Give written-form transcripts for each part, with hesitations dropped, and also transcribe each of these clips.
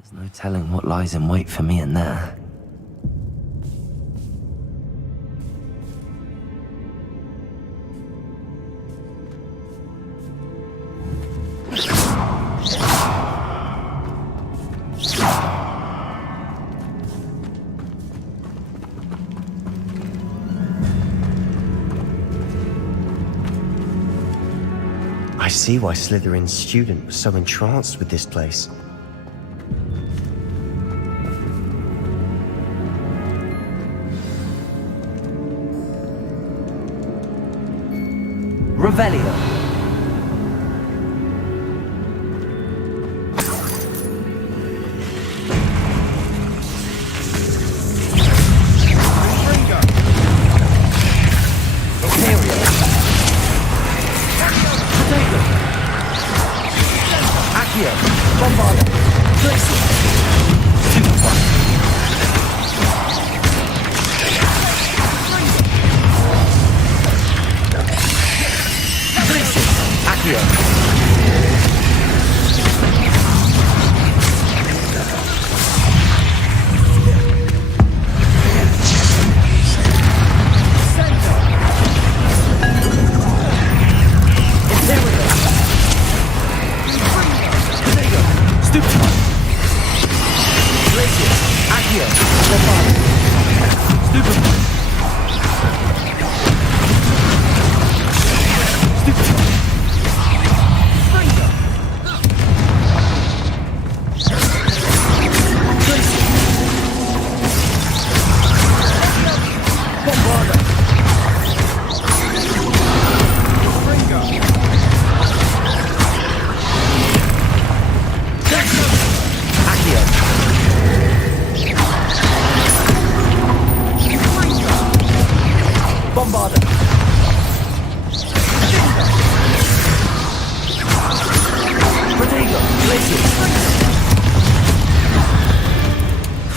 There's no telling what lies in wait for me in there. I see why Slytherin's student was so entranced with this place. Revelio.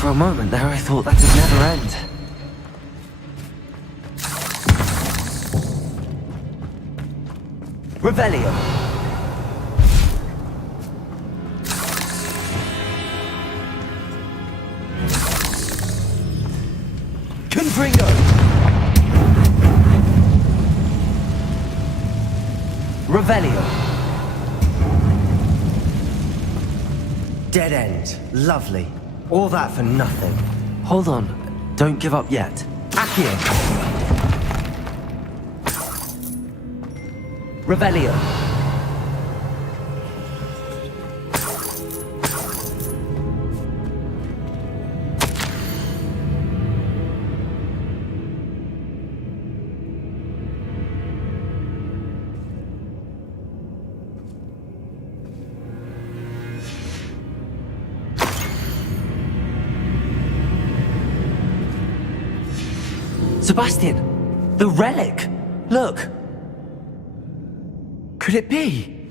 For a moment there, I thought that would never end. Revelio. Confringo. Revelio. Dead end. Lovely. All that for nothing. Hold on. Don't give up yet. Accio. Revelio. Sebastian! The relic! Look! Could it be?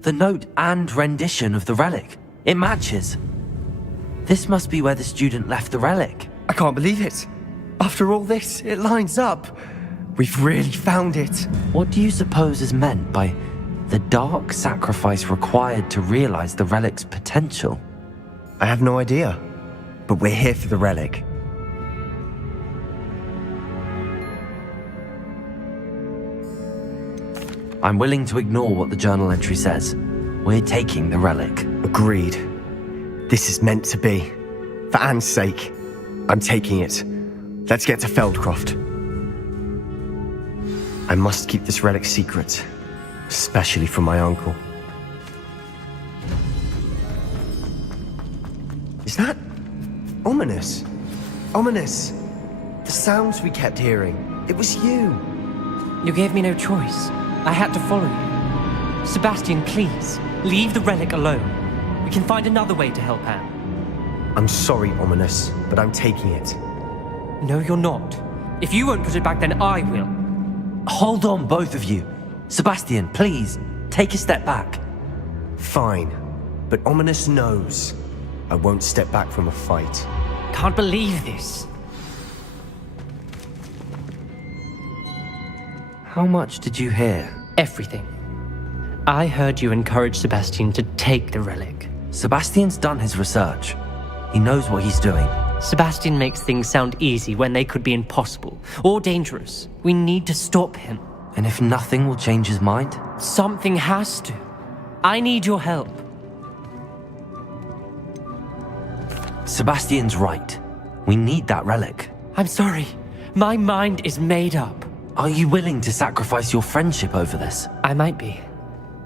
The note and rendition of the relic. It matches. This must be where the student left the relic. I can't believe it. After all this, it lines up. We've really found it. What do you suppose is meant by the dark sacrifice required to realize the relic's potential? I have no idea. But we're here for the relic. I'm willing to ignore what the journal entry says. We're taking the relic. Agreed. This is meant to be. For Anne's sake, I'm taking it. Let's get to Feldcroft. I must keep this relic secret, especially from my uncle. Is that ominous? Ominous. The sounds we kept hearing. It was you. You gave me no choice. I had to follow you. Sebastian, please, leave the relic alone. We can find another way to help Anne. I'm sorry, Ominous, but I'm taking it. No, you're not. If you won't put it back, then I will. Hold on, both of you. Sebastian, please, take a step back. Fine, but Ominous knows I won't step back from a fight. Can't believe this. How much did you hear? Everything. I heard you encourage Sebastian to take the relic. Sebastian's done his research. He knows what he's doing. Sebastian makes things sound easy when they could be impossible or dangerous. We need to stop him. And if nothing will change his mind? Something has to. I need your help. Sebastian's right. We need that relic. I'm sorry. My mind is made up. Are you willing to sacrifice your friendship over this? I might be.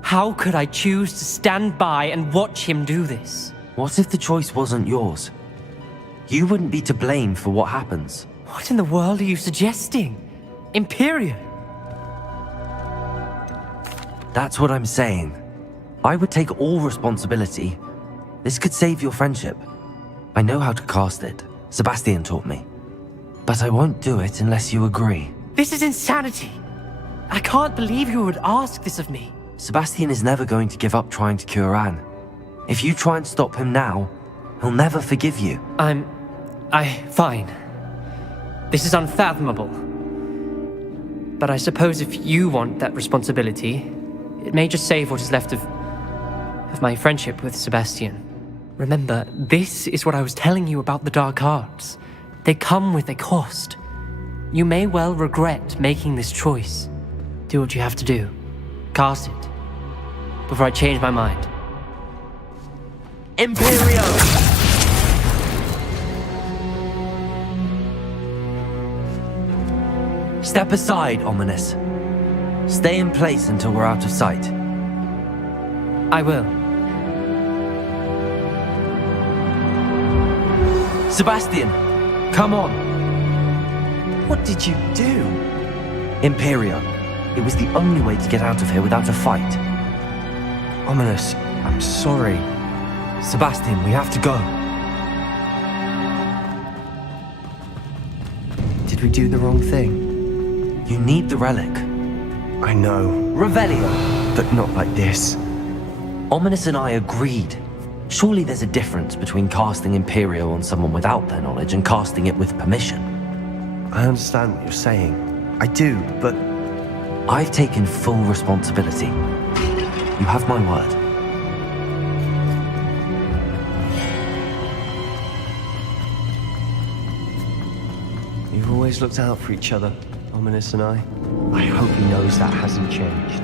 How could I choose to stand by and watch him do this? What if the choice wasn't yours? You wouldn't be to blame for what happens. What in the world are you suggesting? Imperio? That's what I'm saying. I would take all responsibility. This could save your friendship. I know how to cast it. Sebastian taught me. But I won't do it unless you agree. This is insanity. I can't believe you would ask this of me. Sebastian is never going to give up trying to cure Anne. If you try and stop him now, he'll never forgive you. Fine. This is unfathomable. But I suppose if you want that responsibility, it may just save what is left of my friendship with Sebastian. Remember, this is what I was telling you about the dark arts. They come with a cost. You may well regret making this choice. Do what you have to do. Cast it. Before I change my mind. Imperio! Step aside, Ominous. Stay in place until we're out of sight. I will. Sebastian, come on. What did you do? Imperio. It was the only way to get out of here without a fight. Ominous, I'm sorry. Sebastian, we have to go. Did we do the wrong thing? You need the relic. I know, Revelio. but not like this. Ominous and I agreed. Surely there's a difference between casting Imperio on someone without their knowledge and casting it with permission. I understand what you're saying. I do, but I've taken full responsibility. You have my word. you've always looked out for each other, Ominous and I. I hope he knows that hasn't changed.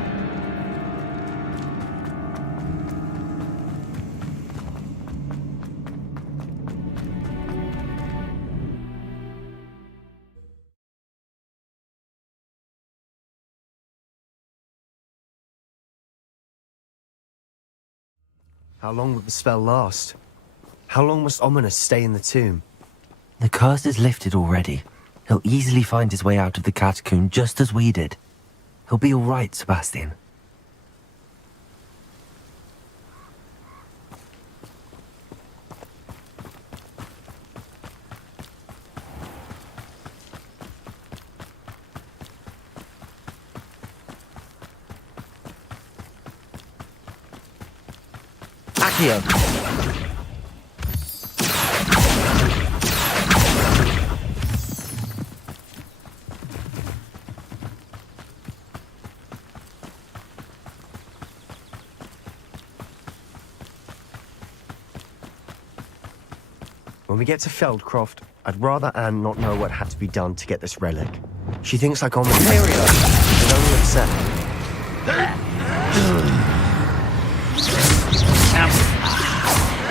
How long will the spell last? How long must Ominous stay in the tomb? The curse is lifted already. He'll easily find his way out of the catacomb just as we did. He'll be all right, Sebastian. Accio. When we get to Feldcroft, I'd rather Anne not know what had to be done to get this relic. She thinks like Ominous. It only upset her.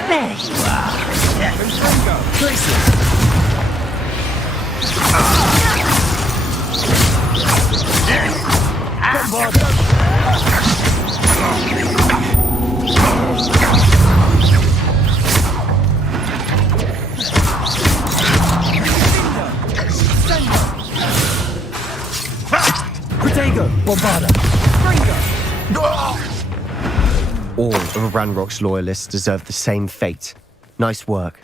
There you are. Protego, Bombarda. All of Ranrock's loyalists deserve the same fate. Nice work.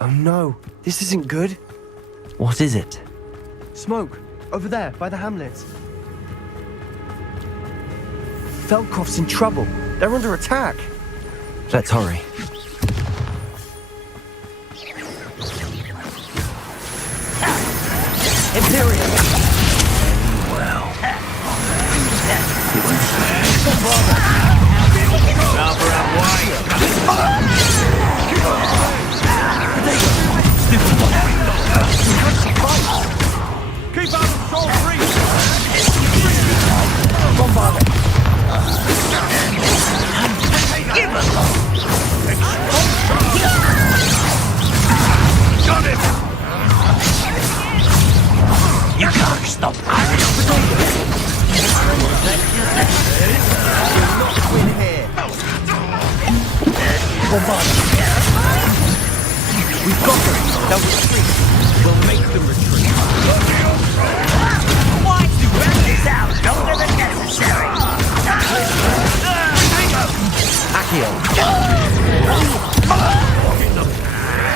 Oh no, this isn't good. What is it? Smoke, over there, by the hamlet. Feldcroft's in trouble. They're under attack. Let's hurry. Imperial! Keep out of soul free! Bombard it! Got him! You can't stop us. Win here! Bombard it! We've got them! They'll retreat! We'll make them retreat! Why do you run this out longer than necessary? Accio!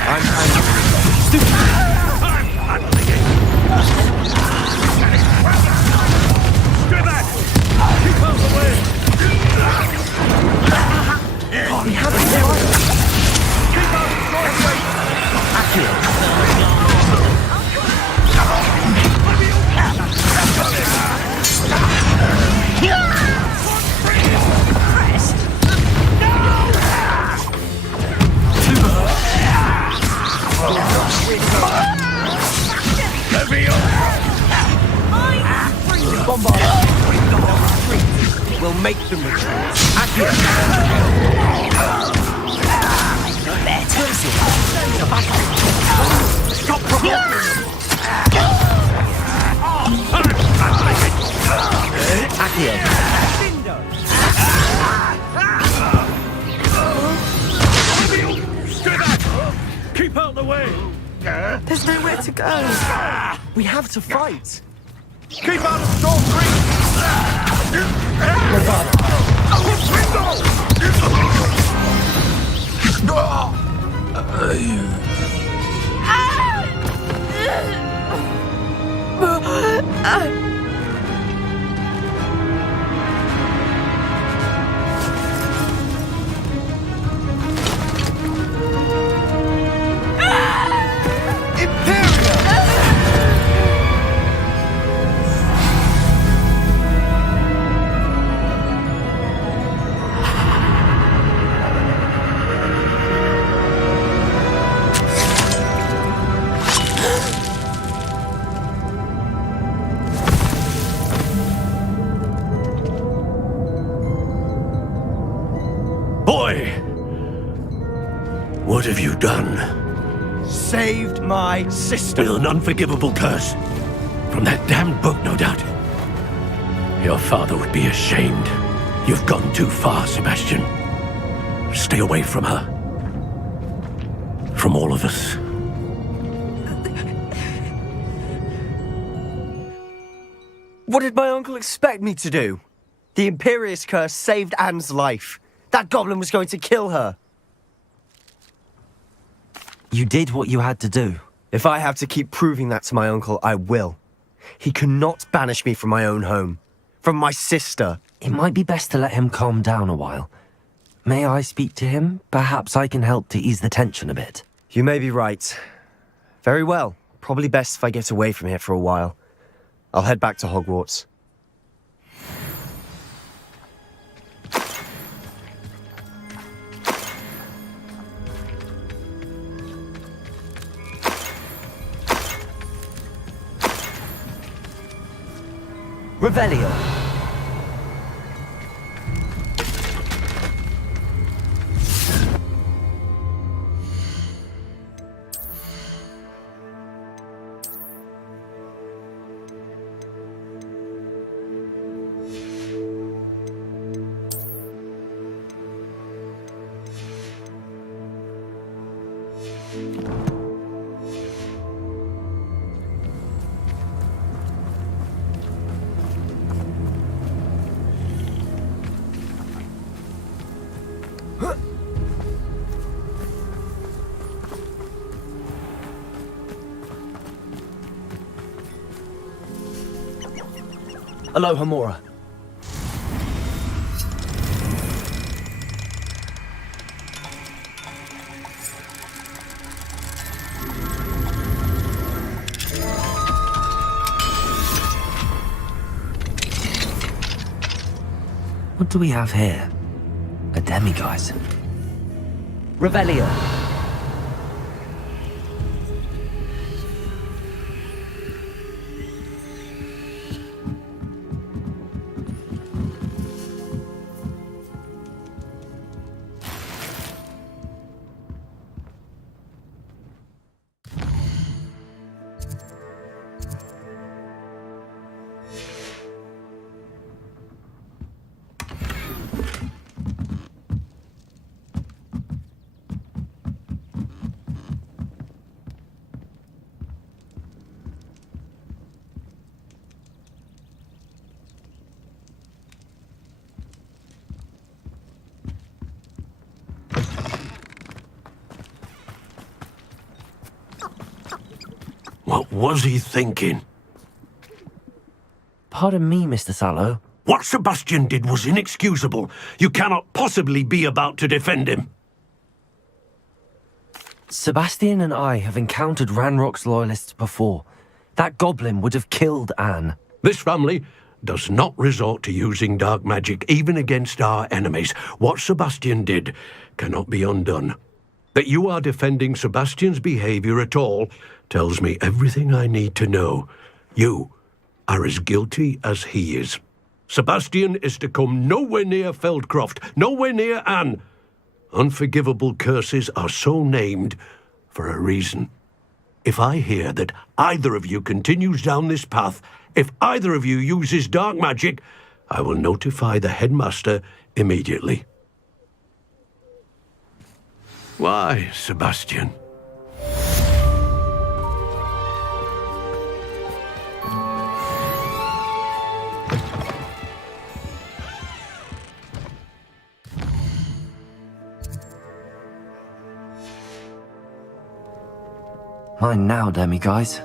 I'm Stay back! Keep out the way! We have it now! Keep out of soul free! Accio! Heavy up! Bombard it! They'll retreat! We'll make them retreat! Accio! Stop provoking! Accio! Stay back! Keep out the way! There's nowhere to go! We have to fight! Keep out of soul free! Boy! What have you done? Saved my sister! With an unforgivable curse. From that damned book, no doubt. Your father would be ashamed. You've gone too far, Sebastian. Stay away from her. From all of us. What did my uncle expect me to do? The Imperious curse saved Anne's life. That goblin was going to kill her. You did what you had to do. If I have to keep proving that to my uncle, I will. He cannot banish me from my own home. From my sister. It might be best to let him calm down a while. May I speak to him? Perhaps I can help to ease the tension a bit. You may be right. Very well. Probably best if I get away from here for a while. I'll head back to Hogwarts. Revelio. Aloha Mora. What do we have here? A demiguise. Revelio. What was he thinking? Pardon me, Mr. Sallow. What Sebastian did was inexcusable. You cannot possibly be about to defend him. Sebastian and I have encountered Ranrock's loyalists before. That goblin would have killed Anne. This family does not resort to using dark magic even against our enemies. What Sebastian did cannot be undone. That you are defending Sebastian's behavior at all tells me everything I need to know. You are as guilty as he is. Sebastian is to come nowhere near Feldcroft, nowhere near Anne. Unforgivable curses are so named for a reason. If I hear that either of you continues down this path, if either of you uses dark magic, I will notify the headmaster immediately. Why, Sebastian? Mine now, demiguise.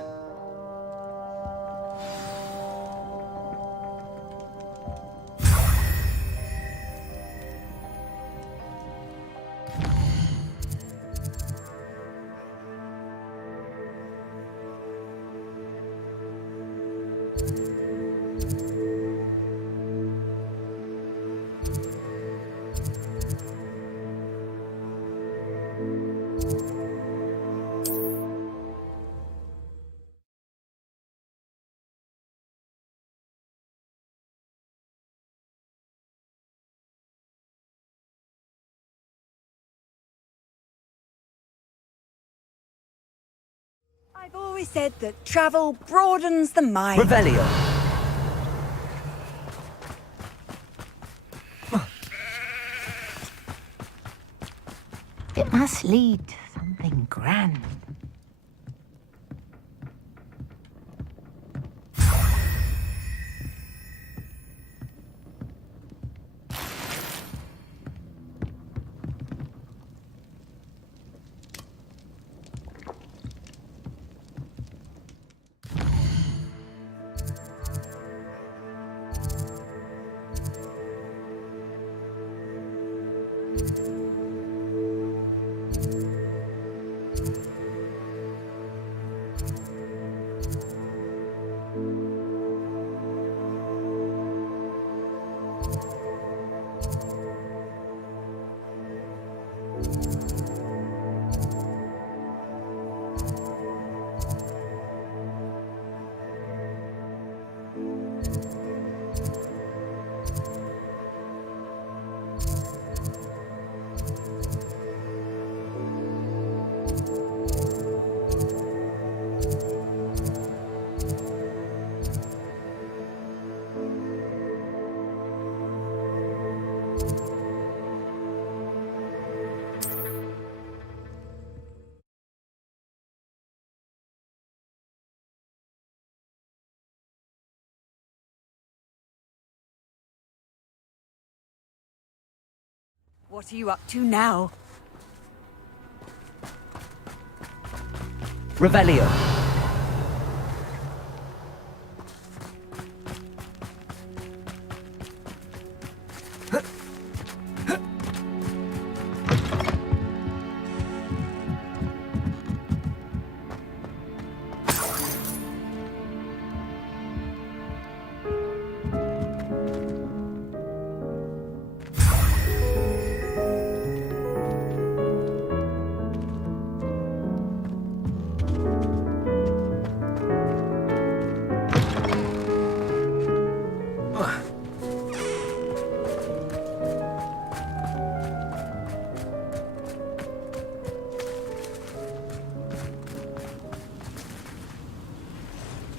I've always said that travel broadens the mind. Revelio. It must lead to something grand. What are you up to now? Revelio.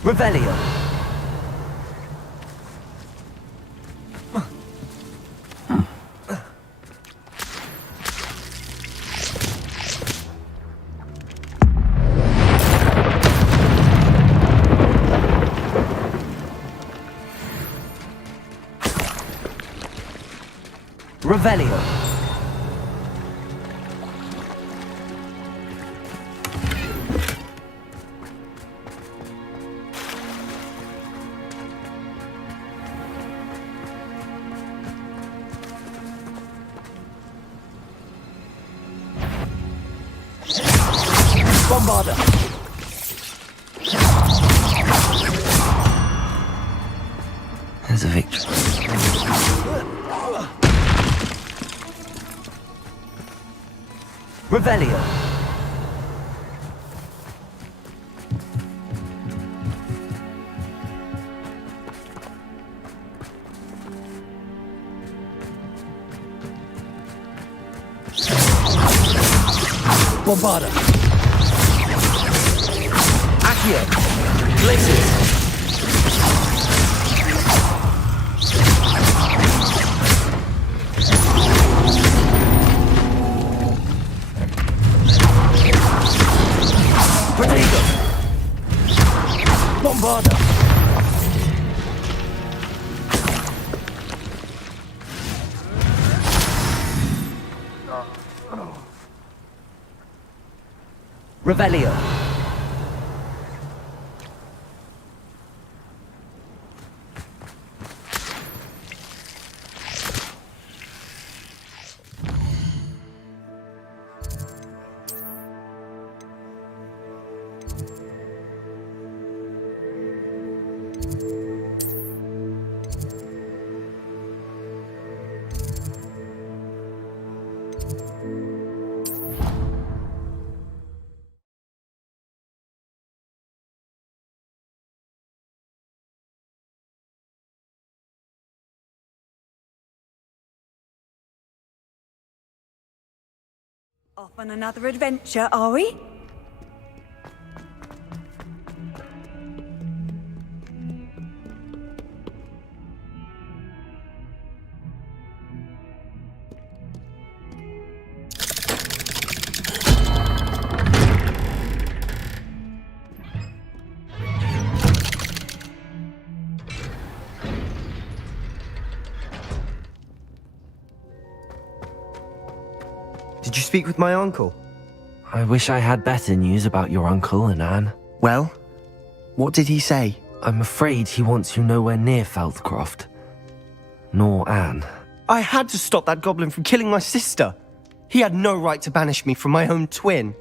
Revelio. Revelio. Bombarda. There's a victory. Revelio. Bombarda. Accio. Glaciers. Protego. Bombarda. Revelio. Off on another adventure, are we? Did you speak with my uncle? I wish I had better news about your uncle and Anne. Well, what did he say? I'm afraid he wants you nowhere near Feldcroft. Nor Anne. I had to stop that goblin from killing my sister. He had no right to banish me from my own twin.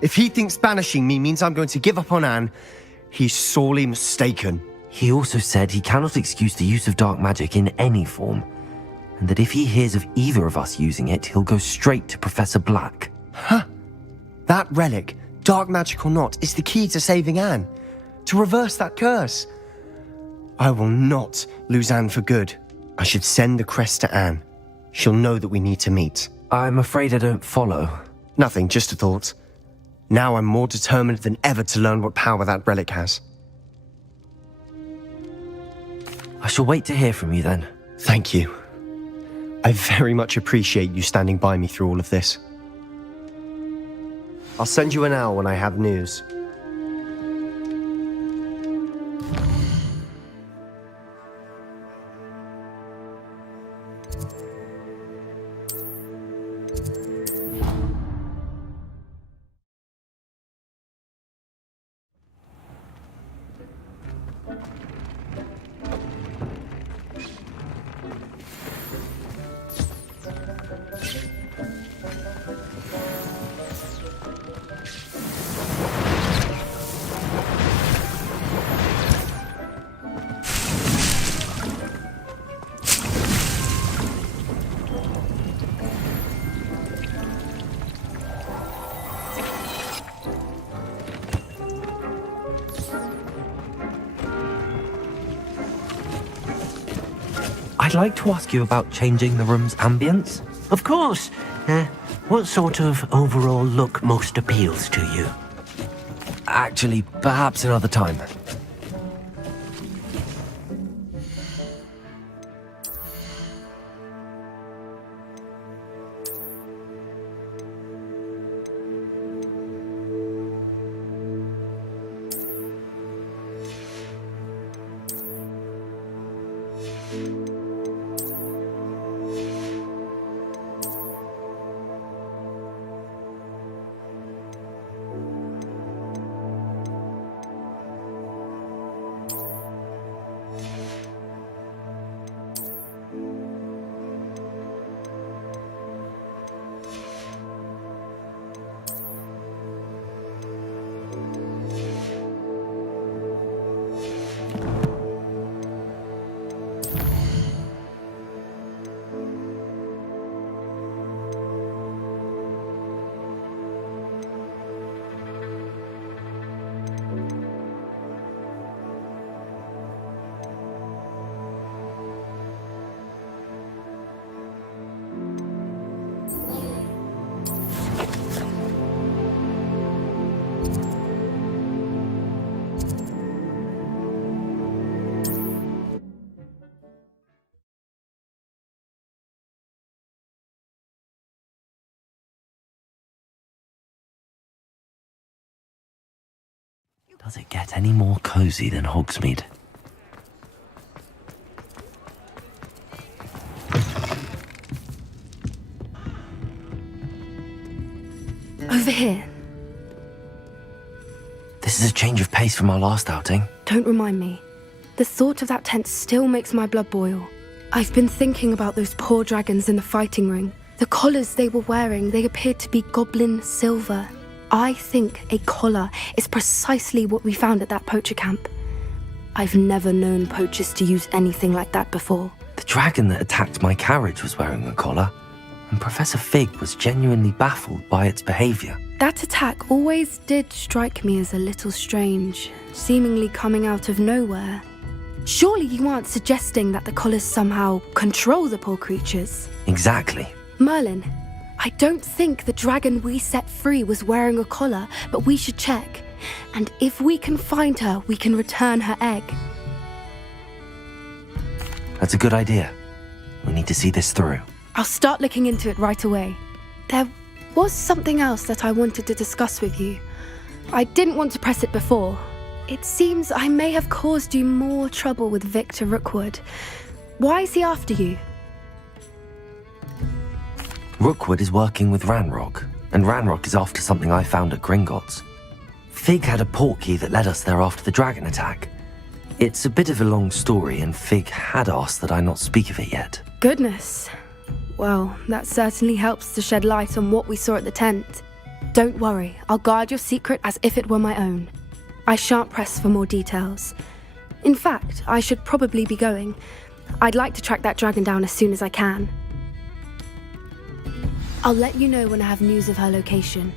If he thinks banishing me means I'm going to give up on Anne, he's sorely mistaken. He also said he cannot excuse the use of dark magic in any form, and that if he hears of either of us using it, he'll go straight to Professor Black. Huh. That relic, dark magic or not, is the key to saving Anne. To reverse that curse. I will not lose Anne for good. I should send the crest to Anne. She'll know that we need to meet. I'm afraid I don't follow. Nothing, just a thought. Now I'm more determined than ever to learn what power that relic has. I shall wait to hear from you then. Thank you. I very much appreciate you standing by me through all of this. I'll send you an owl when I have news. I'd like to ask you about changing the room's ambience. Of course. What sort of overall look most appeals to you? Actually, perhaps another time. Does it get any more cozy than Hogsmeade? Over here. This is a change of pace from our last outing. Don't remind me. The thought of that tent still makes my blood boil. I've been thinking about those poor dragons in the fighting ring. The collars they were wearing, they appeared to be goblin silver. I think a collar is precisely what we found at that poacher camp. I've never known poachers to use anything like that before. The dragon that attacked my carriage was wearing a collar, and Professor Fig was genuinely baffled by its behavior. That attack always did strike me as a little strange, seemingly coming out of nowhere. Surely you aren't suggesting that the collars somehow control the poor creatures? Exactly. Merlin, I don't think the dragon we set free was wearing a collar, but we should check. And if we can find her, we can return her egg. That's a good idea. We need to see this through. I'll start looking into it right away. There was something else that I wanted to discuss with you. I didn't want to press it before. It seems I may have caused you more trouble with Victor Rookwood. Why is he after you? Rookwood is working with Ranrock, and Ranrock is after something I found at Gringotts. Fig had a portkey that led us there after the dragon attack. It's a bit of a long story, and Fig had asked that I not speak of it yet. Goodness. Well, that certainly helps to shed light on what we saw at the tent. Don't worry, I'll guard your secret as if it were my own. I shan't press for more details. In fact, I should probably be going. I'd like to track that dragon down as soon as I can. I'll let you know when I have news of her location.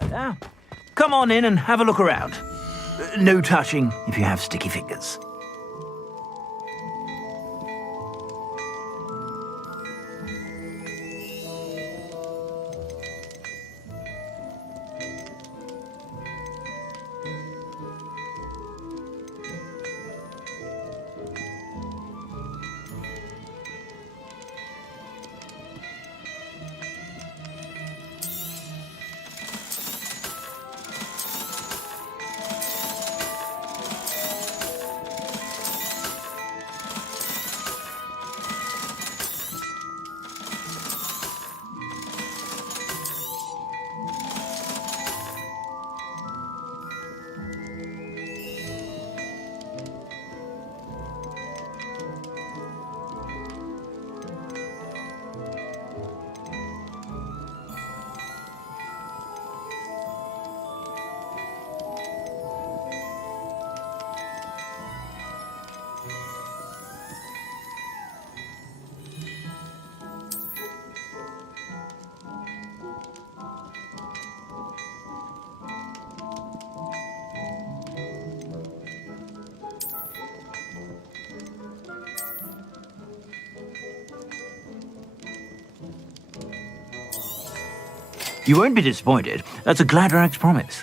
Hello. Come on in and have a look around. No touching if you have sticky fingers. You won't be disappointed. That's a Gladrag's promise.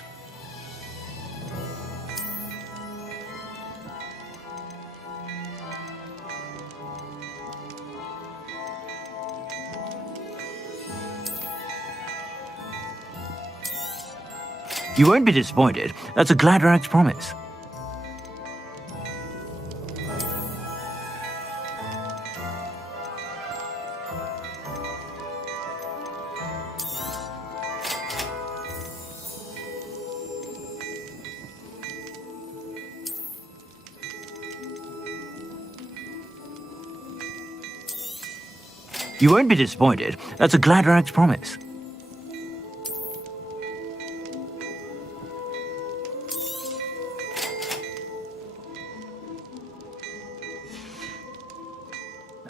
You won't be disappointed. That's a Gladrag's promise. You won't be disappointed. That's a Gladrag's promise.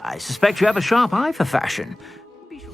I suspect you have a sharp eye for fashion. Be sure-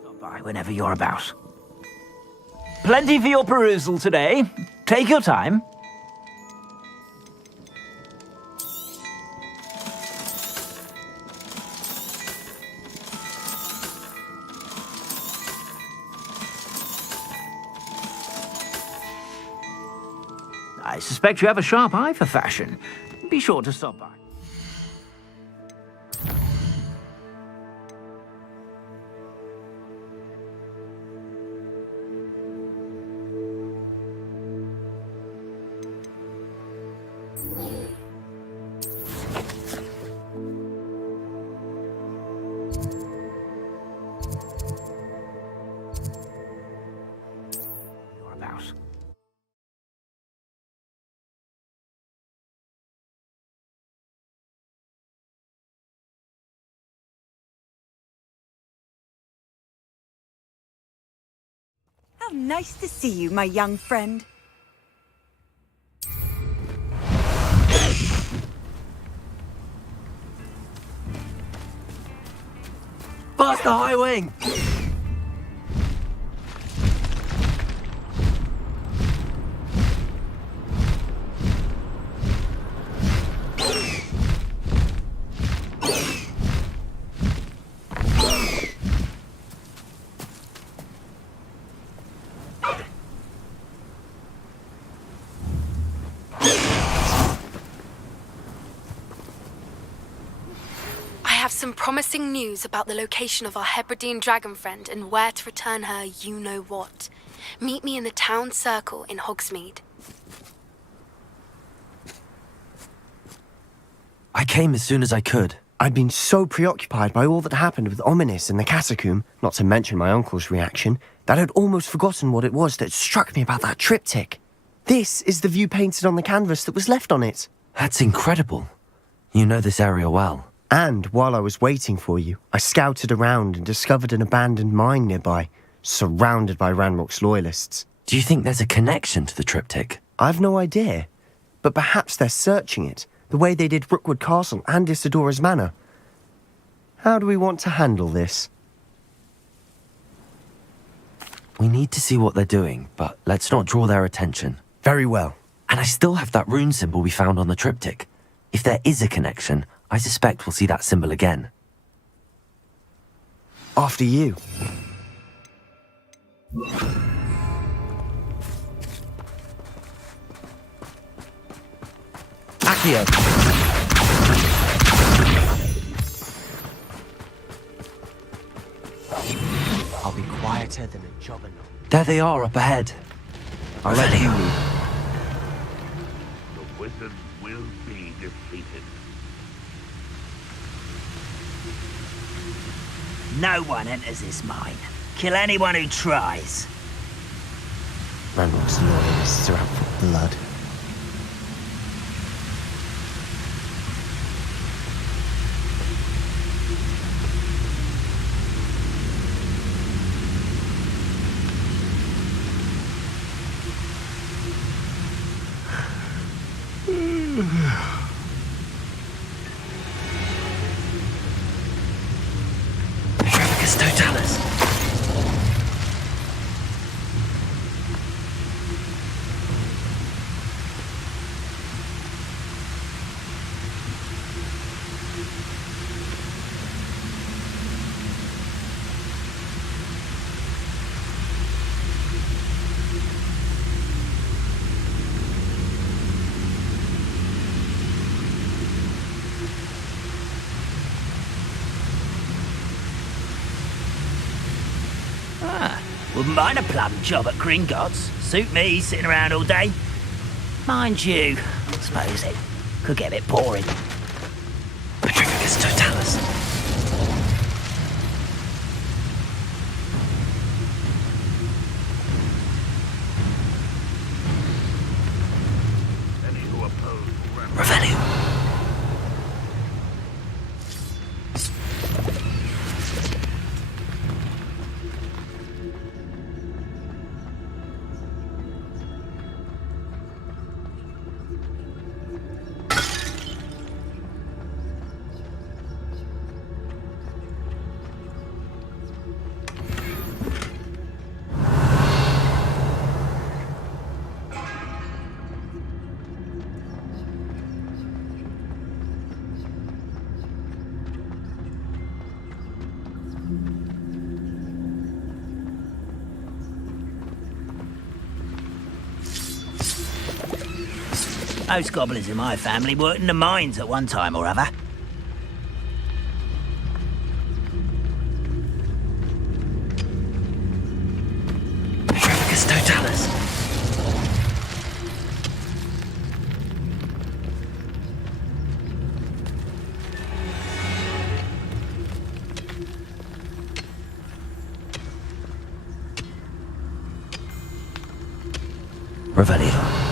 Stop by whenever you're about. Plenty for your perusal today. Take your time. I suspect you have a sharp eye for fashion. Be sure to stop by. You're about. How nice to see you, my young friend. Past the high wing! I have some promising news about the location of our Hebridean dragon friend and where to return her you-know-what. Meet me in the town circle in Hogsmeade. I came as soon as I could. I'd been so preoccupied by all that happened with Ominis and the catacomb, not to mention my uncle's reaction, that I'd almost forgotten what it was that struck me about that triptych. This is the view painted on the canvas that was left on it. That's incredible. You know this area well. And while I was waiting for you, I scouted around and discovered an abandoned mine nearby, surrounded by Ranrock's loyalists. Do you think there's a connection to the triptych? I've no idea, but perhaps they're searching it, the way they did Rookwood Castle and Isidora's Manor. How do we want to handle this? We need to see what they're doing, but let's not draw their attention. Very well. And I still have that rune symbol we found on the triptych. If there is a connection, I suspect we'll see that symbol again. After you. Accio. I'll be quieter than a jobberknoll. There they are up ahead. I'll let you lead. The wizards will be defeated. No one enters this mine. Kill anyone who tries. Ranrock's loyalists are out for blood. Petrificus Totalis. Wouldn't mind a plum job at Gringotts. Suit me, sitting around all day. Mind you, I suppose it could get a bit boring. Petrificus Totalis. Any who oppose Ranrock Revelio. Most goblins in my family worked in the mines at one time or other. Petrificus Totalis. Revelio.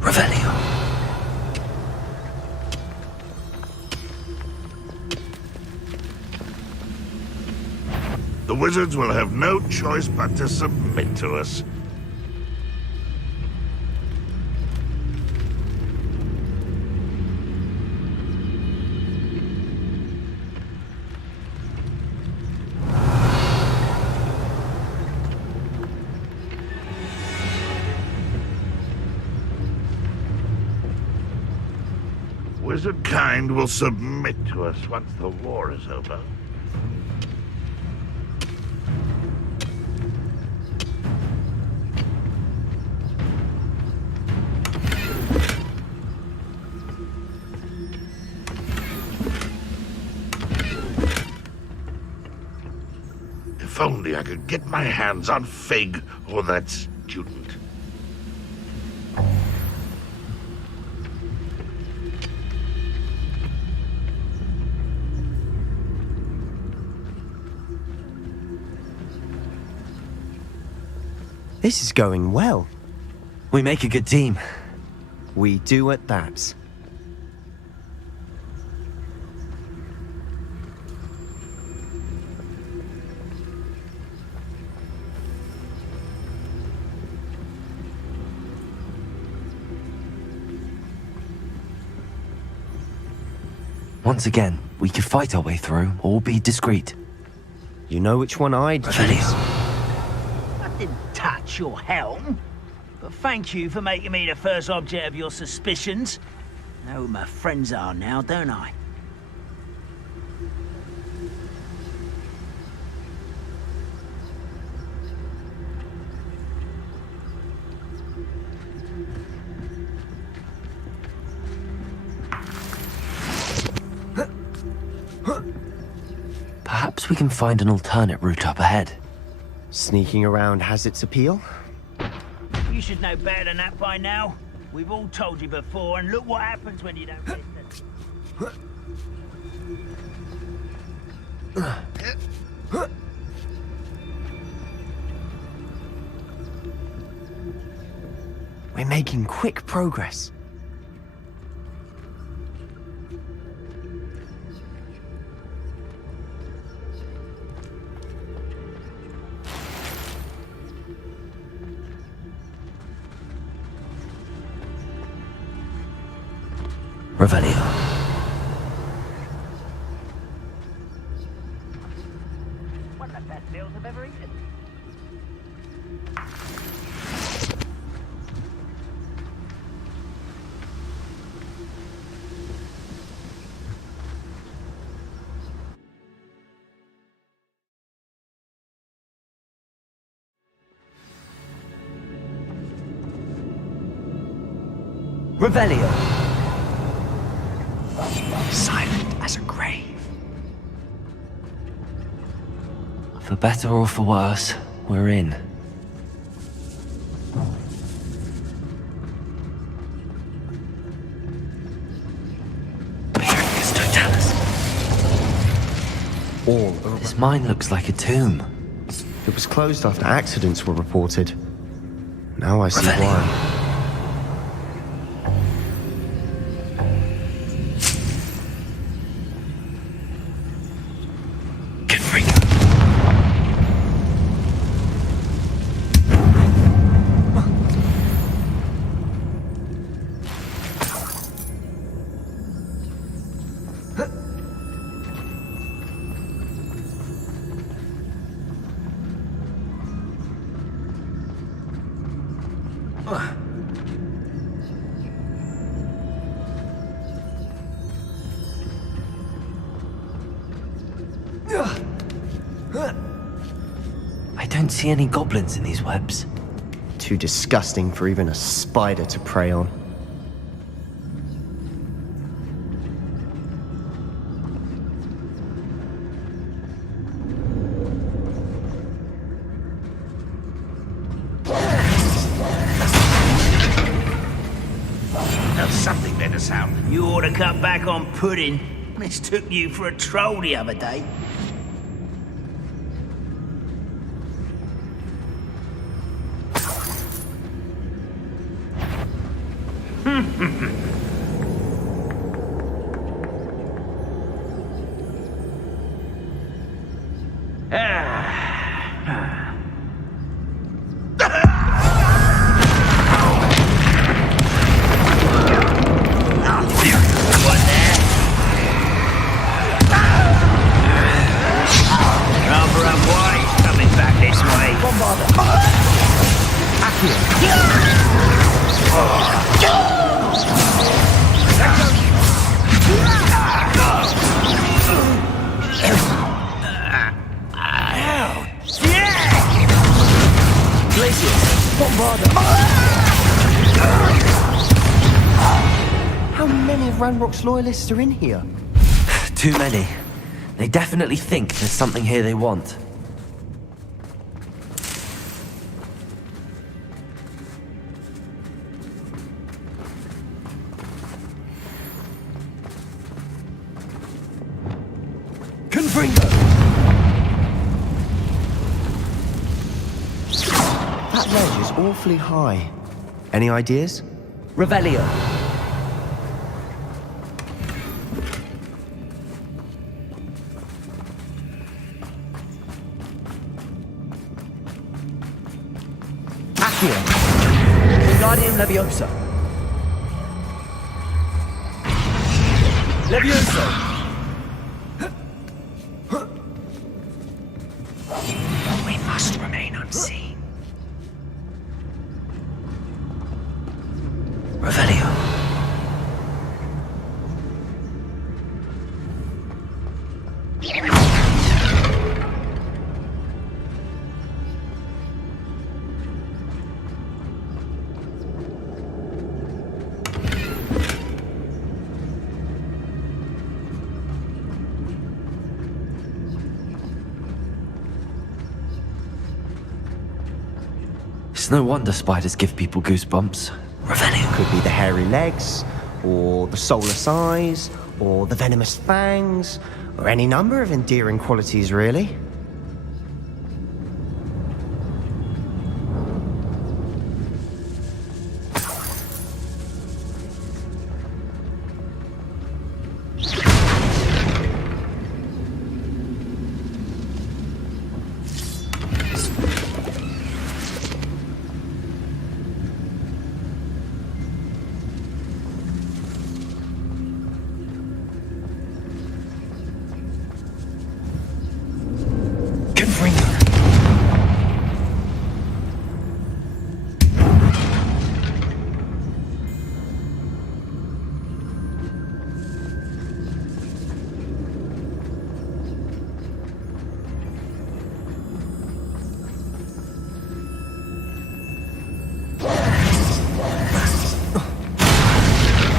Revelio. The wizards will have no choice but to submit to us. wizard kind will submit to us once the war is over. If only I could get my hands on Fig or that student. This is going well. We make a good team. We do at that. Once again, we could fight our way through or be discreet. You know which one I'd choose. I didn't touch your helm, but thank you for making me the first object of your suspicions. I know who my friends are now, don't I? Perhaps we can find an alternate route up ahead. Sneaking around has its appeal. You should know better than that by now. We've all told you before, and look what happens when you don't listen. We're making quick progress. Revelio. One of the best meals I've ever eaten. Revelio. Silent as a grave. For better or for worse, we're in. All This mine looks like a tomb. It was closed after accidents were reported. Now I see Revelio. why. I don't see any goblins in these webs. Too disgusting for even a spider to prey on. Now something made a sound. You ought to cut back on pudding. Mistook you for a troll the other day. How many of Ranrock's loyalists are in here? Too many. They definitely think there's something here they want. Confringo! That ledge is awfully high. Any ideas? Revelio. Accio! Wingardium Leviosa! Levioso! We must remain unseen. Revelio. It's no wonder spiders give people goosebumps. Revelio. Could be the hairy legs, or the soulless eyes, or the venomous fangs, or any number of endearing qualities, really.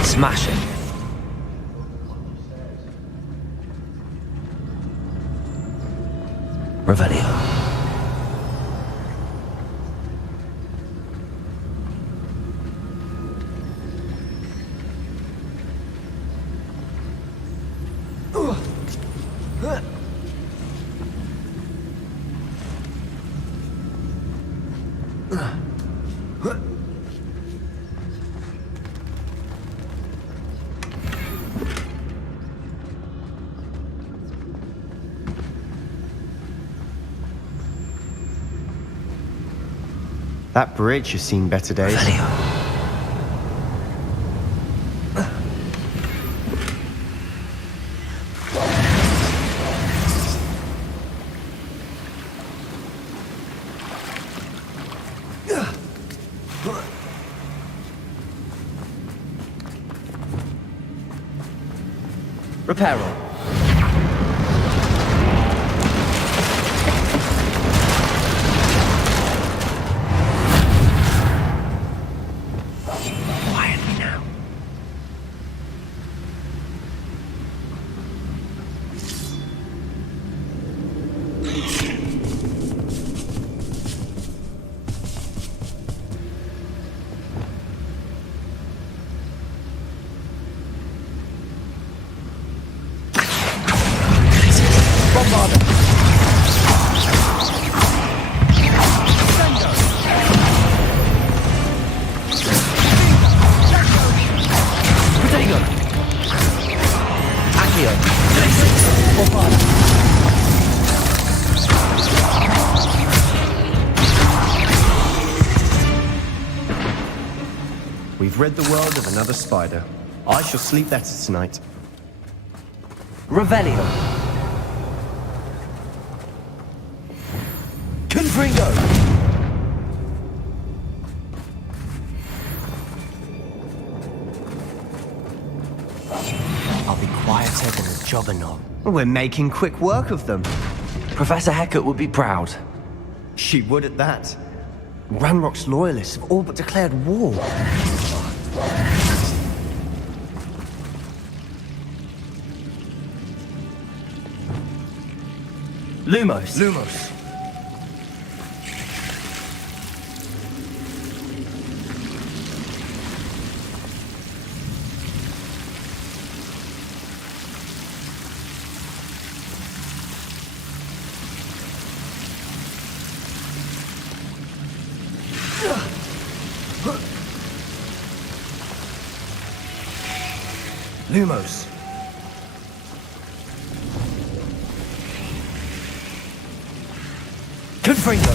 Smash it. Revelio. That bridge has seen better days. Revelio. Reparo. Quietly now. We've rid the world of another spider. I shall sleep better tonight. Revelio. Confringo! I'll be job or not? We're making quick work of them. Professor Hecat would be proud. She would at that. Ranrock's loyalists have all but declared war. Lumos. Lumos. Lumos. Confringo.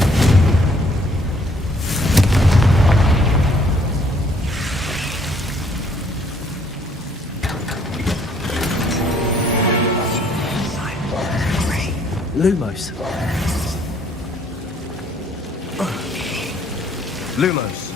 Lumos. Lumos.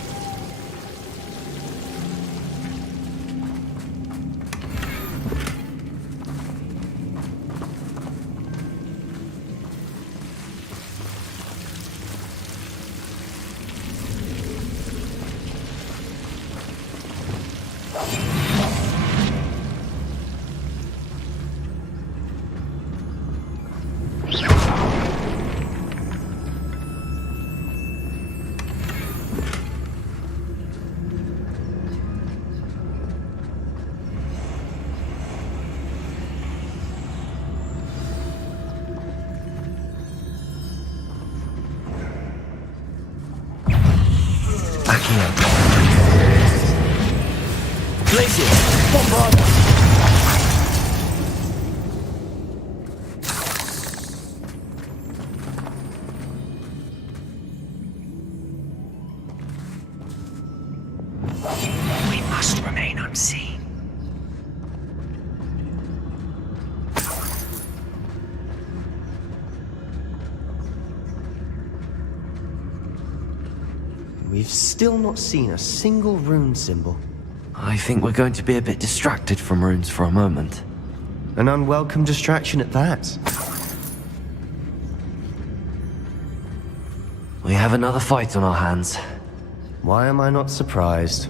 We must remain unseen. We've still not seen a single rune symbol. I think we're going to be a bit distracted from runes for a moment. An unwelcome distraction at that. We have another fight on our hands. Why am I not surprised?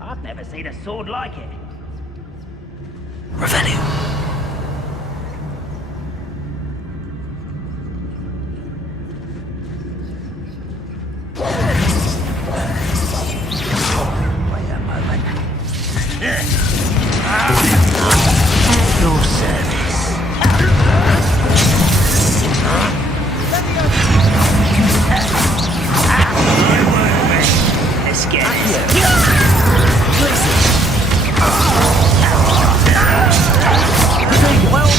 I've never seen a sword like it. Revelio. Wait a moment. At your service. Let's get well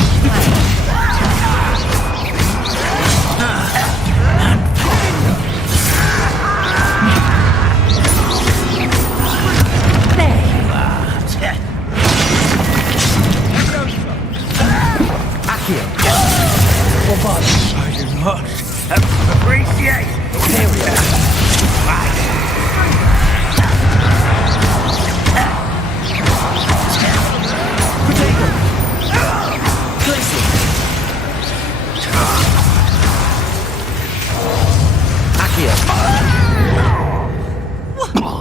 I do not appreciate. There we are.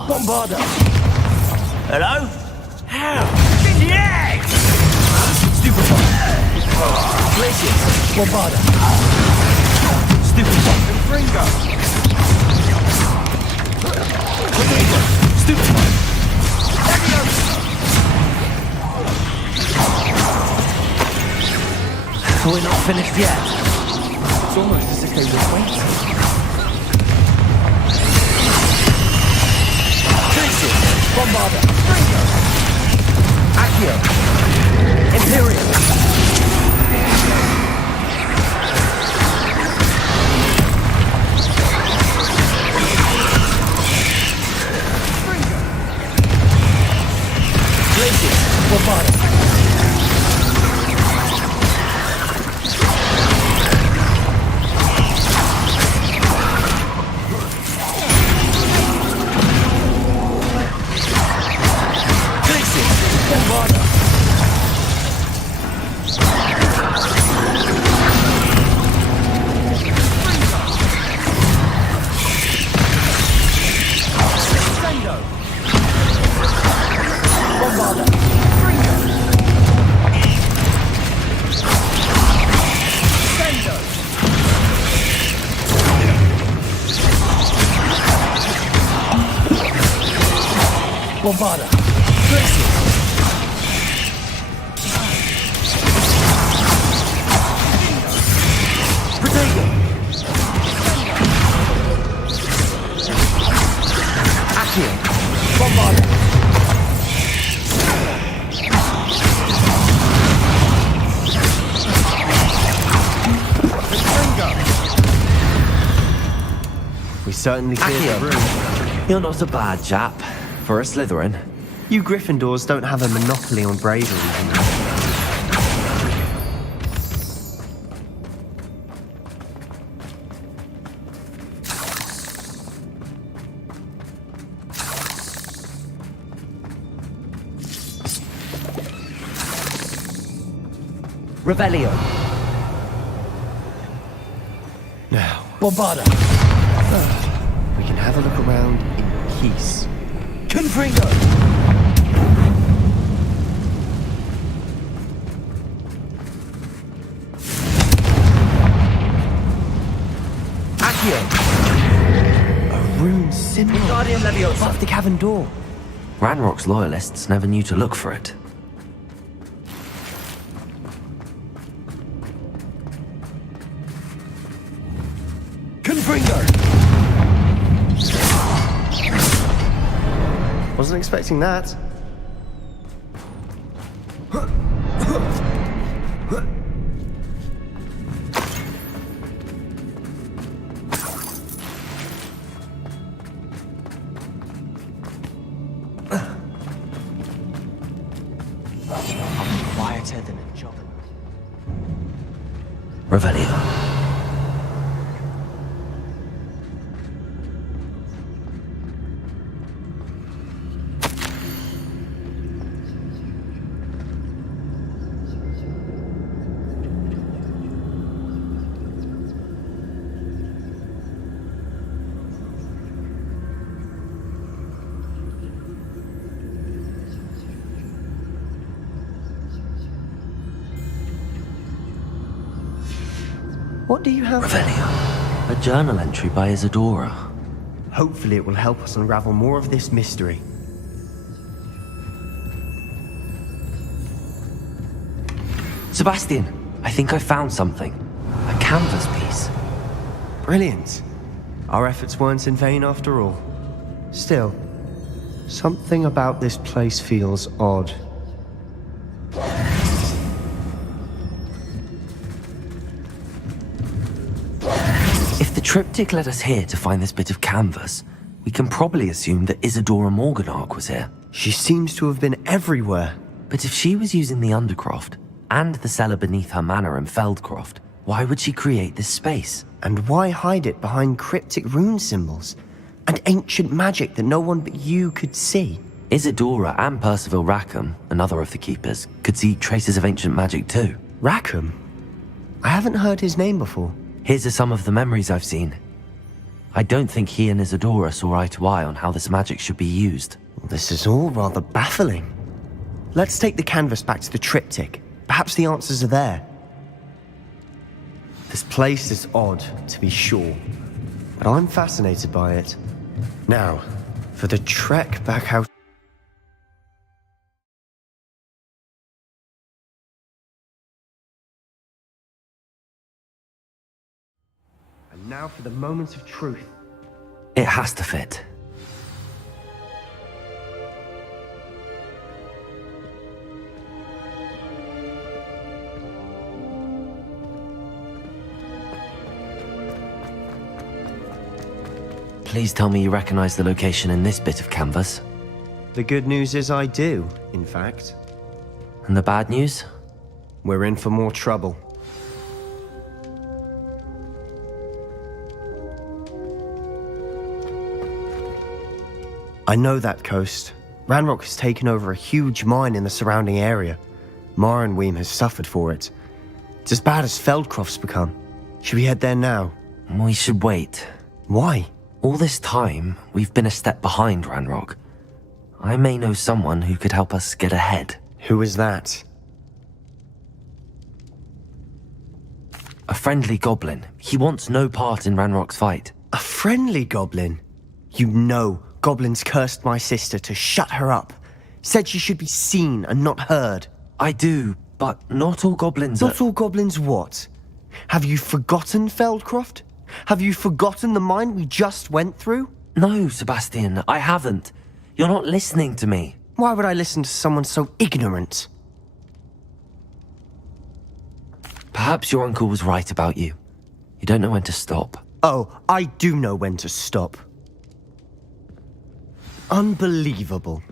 Bombarda. Hello? How? Yeah! Stupefy. Glacius. Bombarda. Stupefy. Confringo. Potato. Stupefy. We're not finished yet. It's almost as if they were waiting. Bombarda, Ringo, Accio, Imperial, Ringo, Glacius, Bombarda. Bombarda! Protego! Accio! Bombarda! We certainly cleared the room. You're not a bad chap. For a Slytherin. You Gryffindors don't have a monopoly on bravery, you know. Revelio! Now, Bombarda! we can have a look around in peace. Confringo! Accio! A rune symbol Guardian Leviosa! above the cavern door. Ranrock's loyalists never knew to look for it. Confringo! Wasn't expecting that. I'll be quieter than a job. Revelio. What do you have? Revelio. A journal entry by Isadora. Hopefully it will help us unravel more of this mystery. Sebastian, I think I found something. A canvas piece. Brilliant. Our efforts weren't in vain after all. Still, something about this place feels odd. If the triptych led us here to find this bit of canvas, we can probably assume that Isadora Morganach was here. She seems to have been everywhere. But if she was using the Undercroft, and the cellar beneath her manor in Feldcroft, why would she create this space? And why hide it behind cryptic rune symbols? And ancient magic that no one but you could see? Isadora and Percival Rackham, another of the keepers, could see traces of ancient magic too. Rackham? I haven't heard his name before. Here's some of the memories I've seen. I don't think he and Isadora saw eye to eye on how this magic should be used. This is all rather baffling. Let's take the canvas back to the triptych. Perhaps the answers are there. This place is odd, to be sure, but I'm fascinated by it. Now, for the trek back out. And now for the moment of truth. It has to fit. Please tell me you recognize the location in this bit of canvas. The good news is I do, in fact. And the bad news? We're in for more trouble. I know that coast. Ranrock has taken over a huge mine in the surrounding area. Marrenweem has suffered for it. It's as bad as Feldcroft's become. Should we head there now? We should wait. Why? All this time, we've been a step behind Ranrock. I may know someone who could help us get ahead. Who is that? A friendly goblin. He wants no part in Ranrock's fight. A friendly goblin? You know goblins cursed my sister to shut her up. Said she should be seen and not heard. I do, but not all goblins Not all goblins what? Have you forgotten, Feldcroft? Have you forgotten the mine we just went through? No, Sebastian, I haven't. You're not listening to me. Why would I listen to someone so ignorant? Perhaps your uncle was right about you. You don't know when to stop. Oh, I do know when to stop. Unbelievable.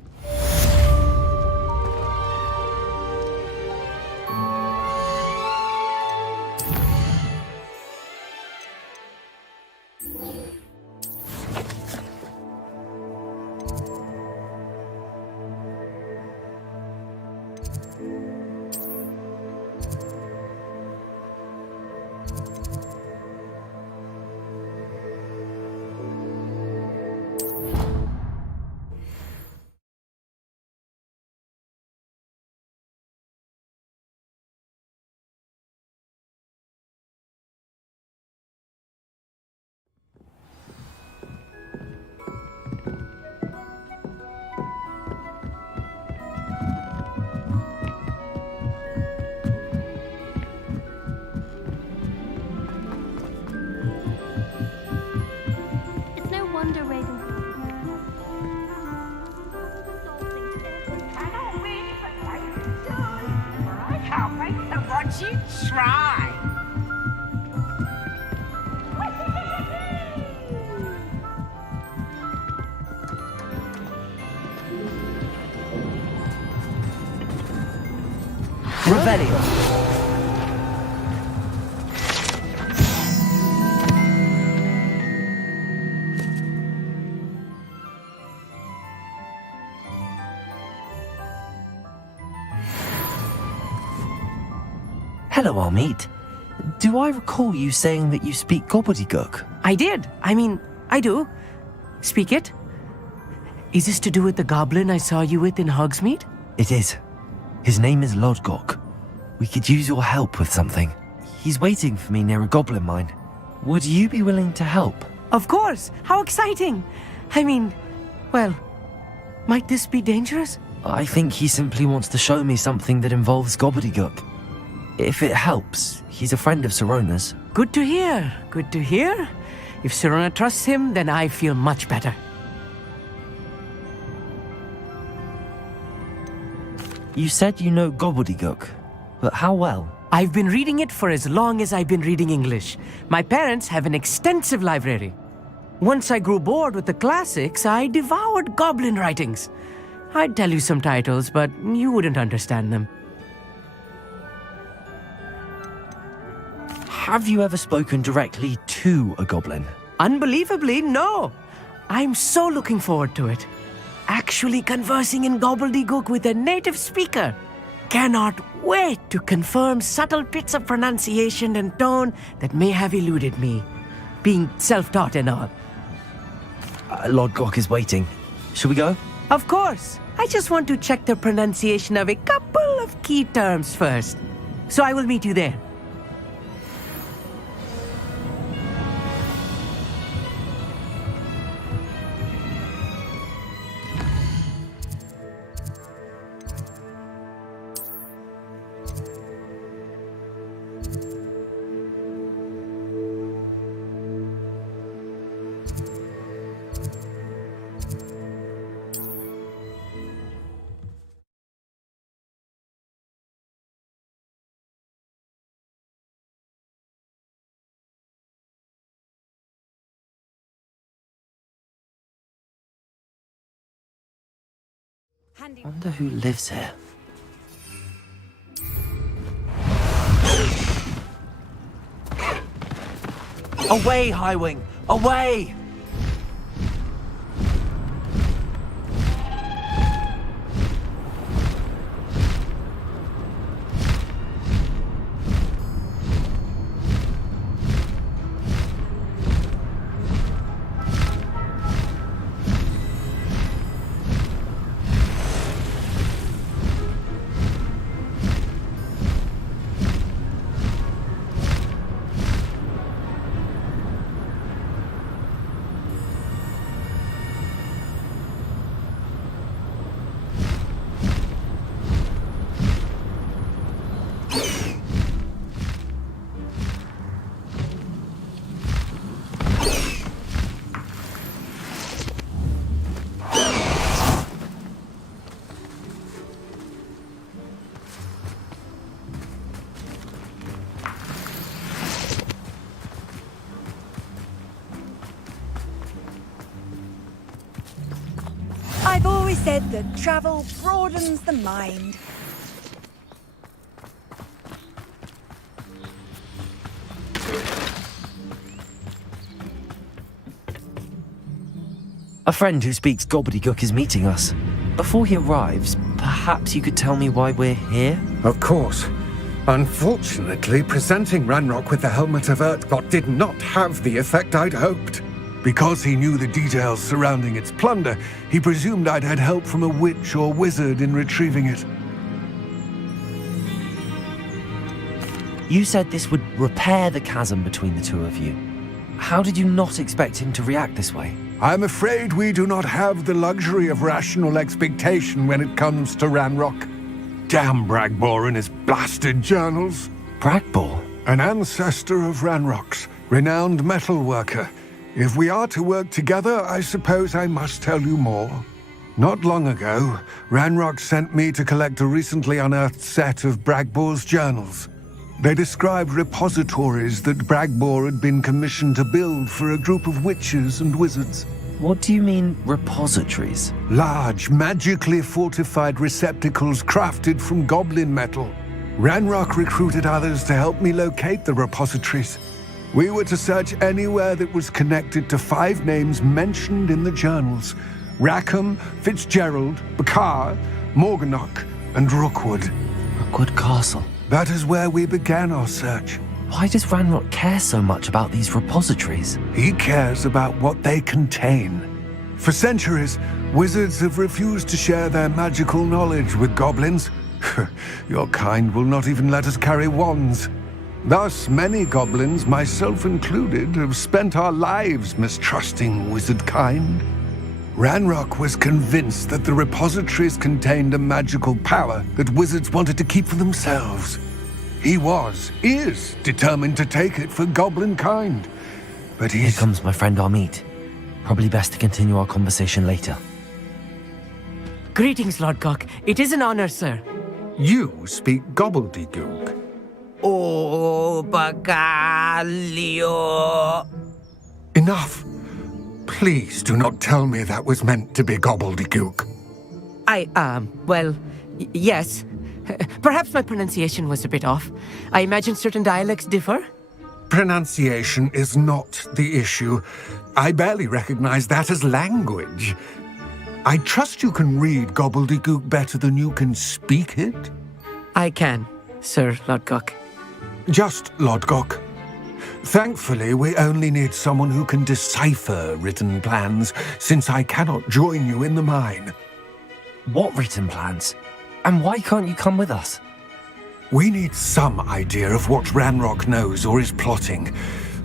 It's no wonder Raven. I can't wait to watch you try. Revelio. Hello, Armeet. Do I recall you saying that you speak gobbledygook? I did. I do. Speak it. Is this to do with the goblin I saw you with in Hogsmeade? It is. His name is Lodgok. We could use your help with something. He's waiting for me near a goblin mine. Would you be willing to help? Of course. How exciting. Well, might this be dangerous? I think he simply wants to show me something that involves gobbledygook. If it helps, he's a friend of Sirona's. Good to hear. Good to hear. If Sirona trusts him, then I feel much better. You said you know gobbledygook, but how well? I've been reading it for as long as I've been reading English. My parents have an extensive library. Once I grew bored with the classics, I devoured goblin writings. I'd tell you some titles, but you wouldn't understand them. Have you ever spoken directly to a goblin? Unbelievably, no. I'm so looking forward to it. Actually conversing in gobbledygook with a native speaker. Cannot wait to confirm subtle bits of pronunciation and tone that may have eluded me, being self-taught and all. Lodgok is waiting. Shall we go? Of course. I just want to check the pronunciation of a couple of key terms first. So I will meet you there. I wonder who lives here. Away, Highwing! Away! always said that travel broadens the mind. A friend who speaks gobbledygook is meeting us. Before he arrives, perhaps you could tell me why we're here? Of course. Unfortunately, presenting Ranrock with the Helmet of Urtkot did not have the effect I'd hoped. Because he knew the details surrounding its plunder, he presumed I'd had help from a witch or wizard in retrieving it. You said this would repair the chasm between the two of you. How did you not expect him to react this way? I'm afraid we do not have the luxury of rational expectation when it comes to Ranrock. Damn Bragbor and his blasted journals. Bragbor? An ancestor of Ranrock's, renowned metal worker. If we are to work together, I suppose I must tell you more. Not long ago, Ranrock sent me to collect a recently unearthed set of Bragbor's journals. They described repositories that Bragbor had been commissioned to build for a group of witches and wizards. What do you mean, repositories? Large, magically fortified receptacles crafted from goblin metal. Ranrock recruited others to help me locate the repositories. We were to search anywhere that was connected to 5 names mentioned in the journals: Rackham, Fitzgerald, Bakar, Morganach, and Rookwood. Rookwood Castle. That is where we began our search. Why does Ranrock care so much about these repositories? He cares about what they contain. For centuries, wizards have refused to share their magical knowledge with goblins. Your kind will not even let us carry wands. Thus, many goblins, myself included, have spent our lives mistrusting wizard kind. Ranrock was convinced that the repositories contained a magical power that wizards wanted to keep for themselves. He is determined to take it for goblin kind. But Here comes my friend Amit. Probably best to continue our conversation later. Greetings, Lord Cock. It is an honor, sir. You speak gobbledygook. Oh, Bagalio. Enough. Please do not tell me that was meant to be gobbledygook. Yes. Perhaps my pronunciation was a bit off. I imagine certain dialects differ. Pronunciation is not the issue. I barely recognize that as language. I trust you can read gobbledygook better than you can speak it? I can, Sir Lodgok. Just Lodgok. Thankfully, we only need someone who can decipher written plans, since I cannot join you in the mine. What written plans? And why can't you come with us? We need some idea of what Ranrock knows or is plotting.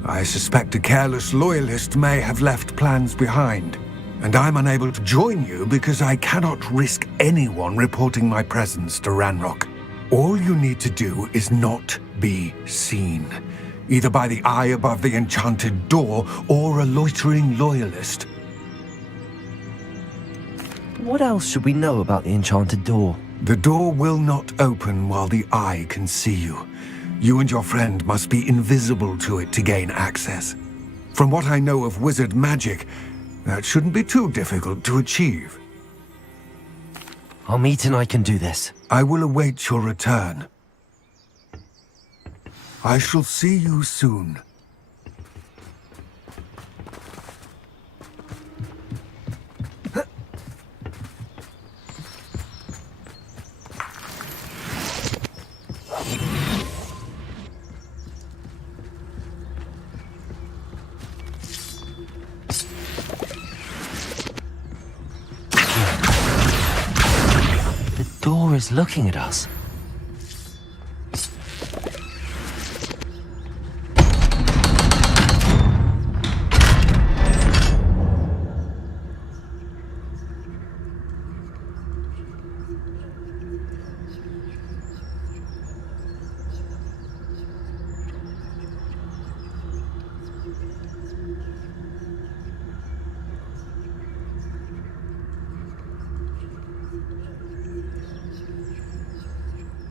I suspect a careless loyalist may have left plans behind. And I'm unable to join you because I cannot risk anyone reporting my presence to Ranrock. All you need to do is not be seen, either by the eye above the enchanted door or a loitering loyalist. What else should we know about the enchanted door? The door will not open while the eye can see you. You and your friend must be invisible to it to gain access. From what I know of wizard magic, that shouldn't be too difficult to achieve. Amit and I can do this. I will await your return. I shall see you soon. The door is looking at us.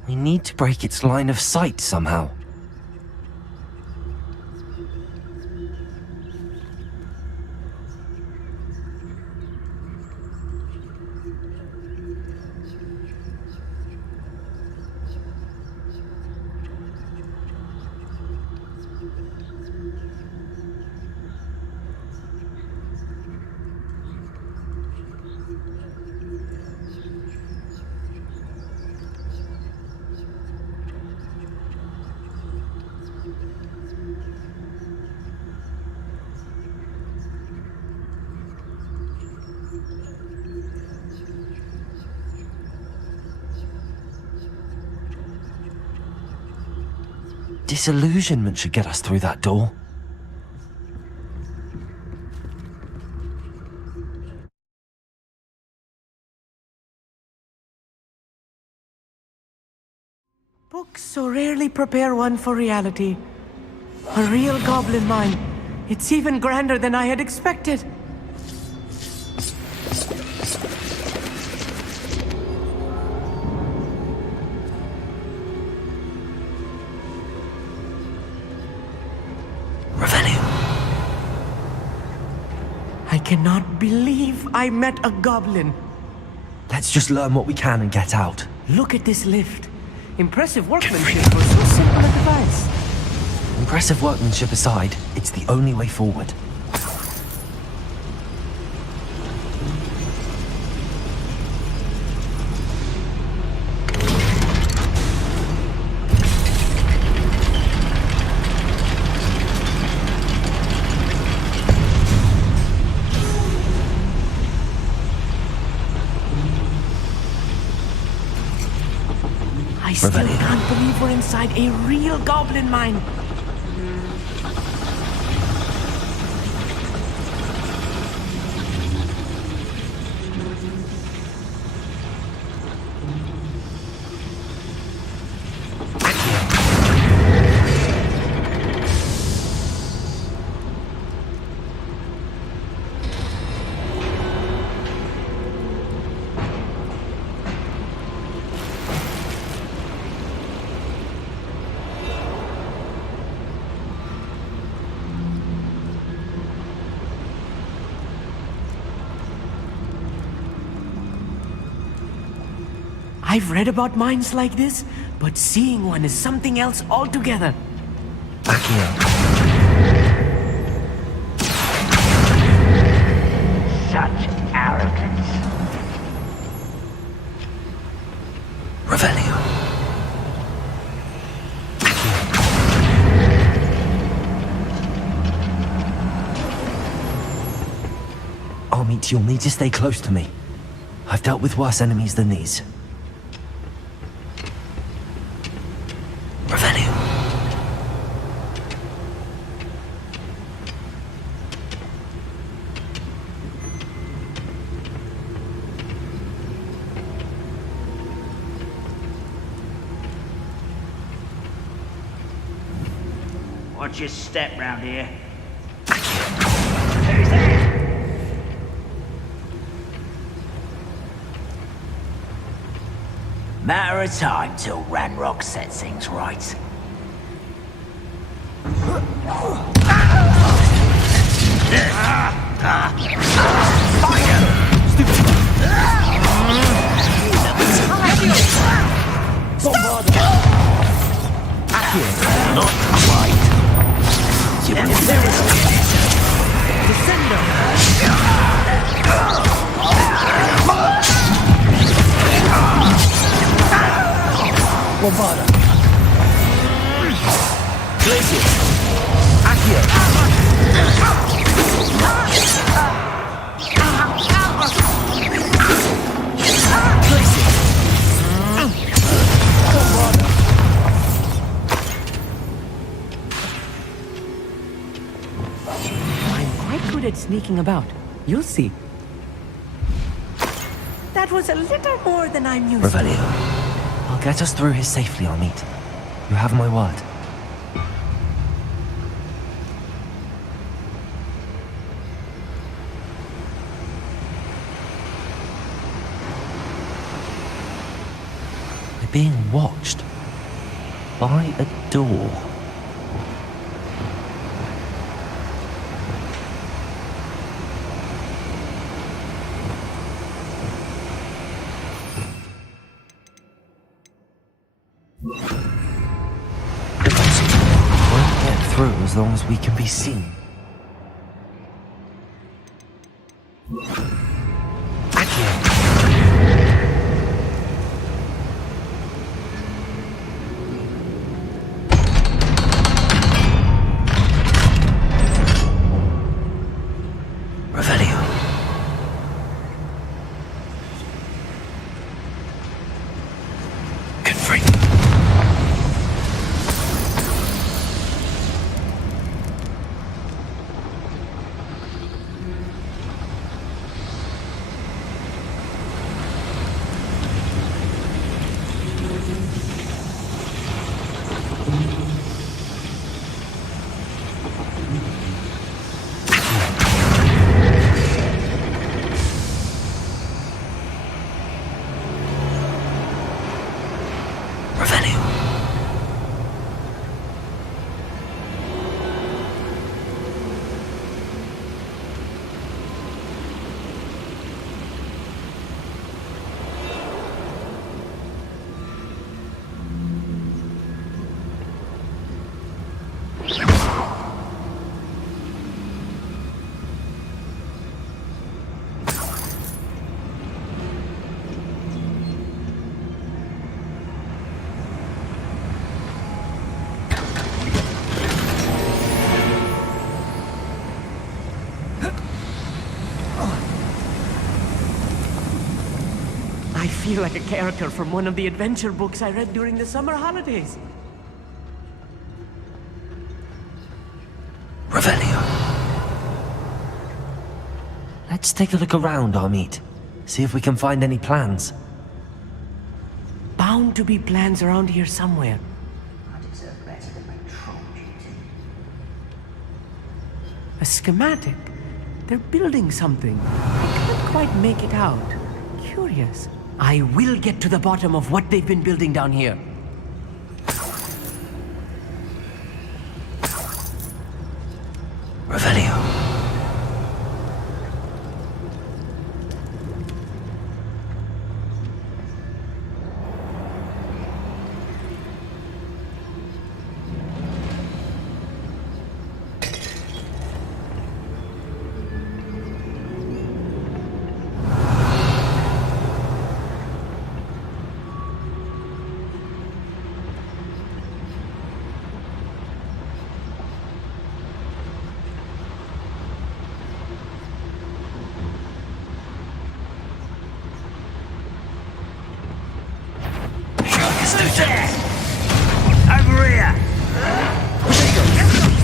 We need to break its line of sight somehow. Disillusionment should get us through that door. Books so rarely prepare one for reality. A real goblin mine. It's even grander than I had expected. Revelio. I cannot believe I met a goblin. Let's just learn what we can and get out. Look at this lift. Impressive workmanship for so simple a device. Impressive workmanship aside, it's the only way forward. I still Revelio. can't believe we're inside a real goblin mine. I've read about mines like this, but seeing one is something else altogether. Accio. Such arrogance. Revelio. Amit, you'll need to stay close to me. I've dealt with worse enemies than these. Revelio. Watch your step round here. Who's there? Matter of time till Ranrock sets things right. Not quite. Bombarda. Glacius. Accio. I'm quite good at sneaking about. You'll see. That was a little more than I'm used to. Revelio. I'll get us through here safely, Amit. You have my word. We're being watched by a door. Won't get through as long as we can be seen. Revelio. Confront. feel like a character from one of the adventure books I read during the summer holidays. Revelio. Let's take a look around, Amit. See if we can find any plans. Bound to be plans around here somewhere. A schematic? They're building something. I can't quite make it out. Curious. I will get to the bottom of what they've been building down here. Revelio.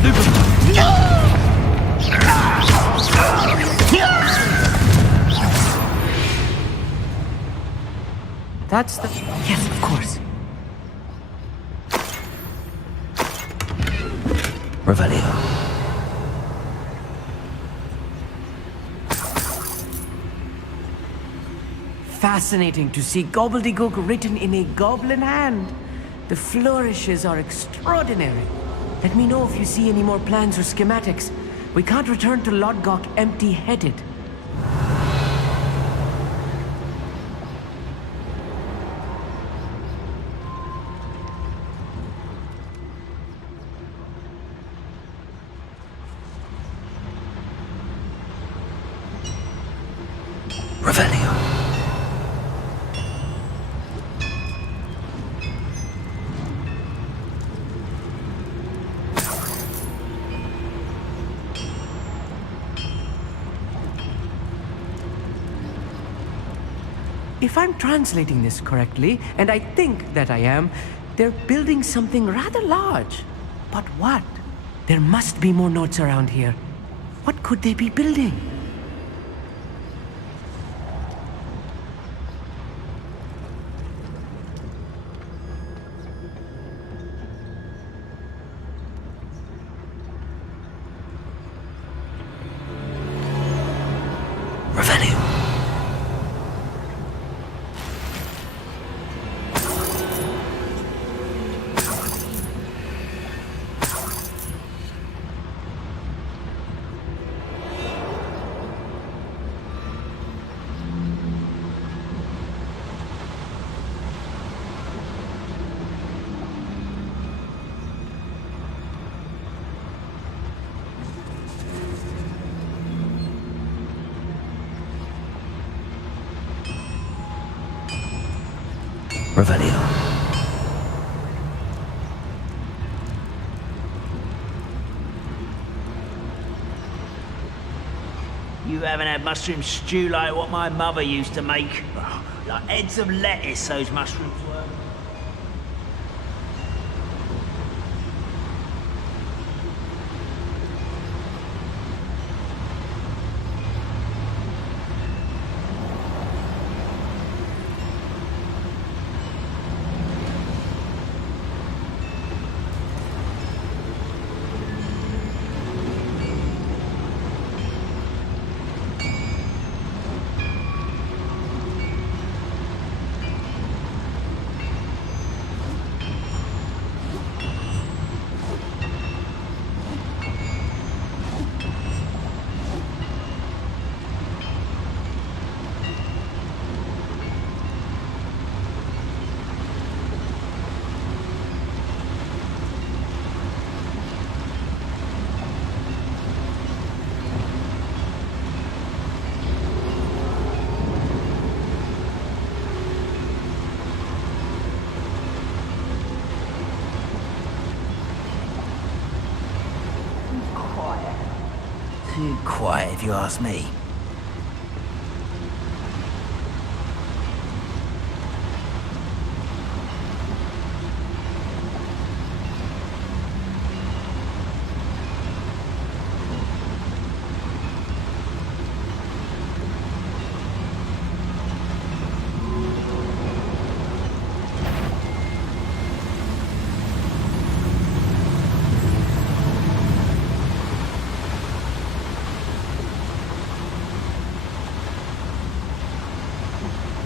Over here! That's the... Yes, of course. Revelio. Fascinating to see gobbledygook written in a goblin hand. The flourishes are extraordinary. Let me know if you see any more plans or schematics. We can't return to Lodgok empty-headed. Revelio. If I'm translating this correctly, and I think that I am, they're building something rather large. But what? There must be more notes around here. What could they be building? Revelio. Revelio. You haven't had mushroom stew like what my mother used to make. Like heads of lettuce, those mushrooms were. Too quiet, if you ask me.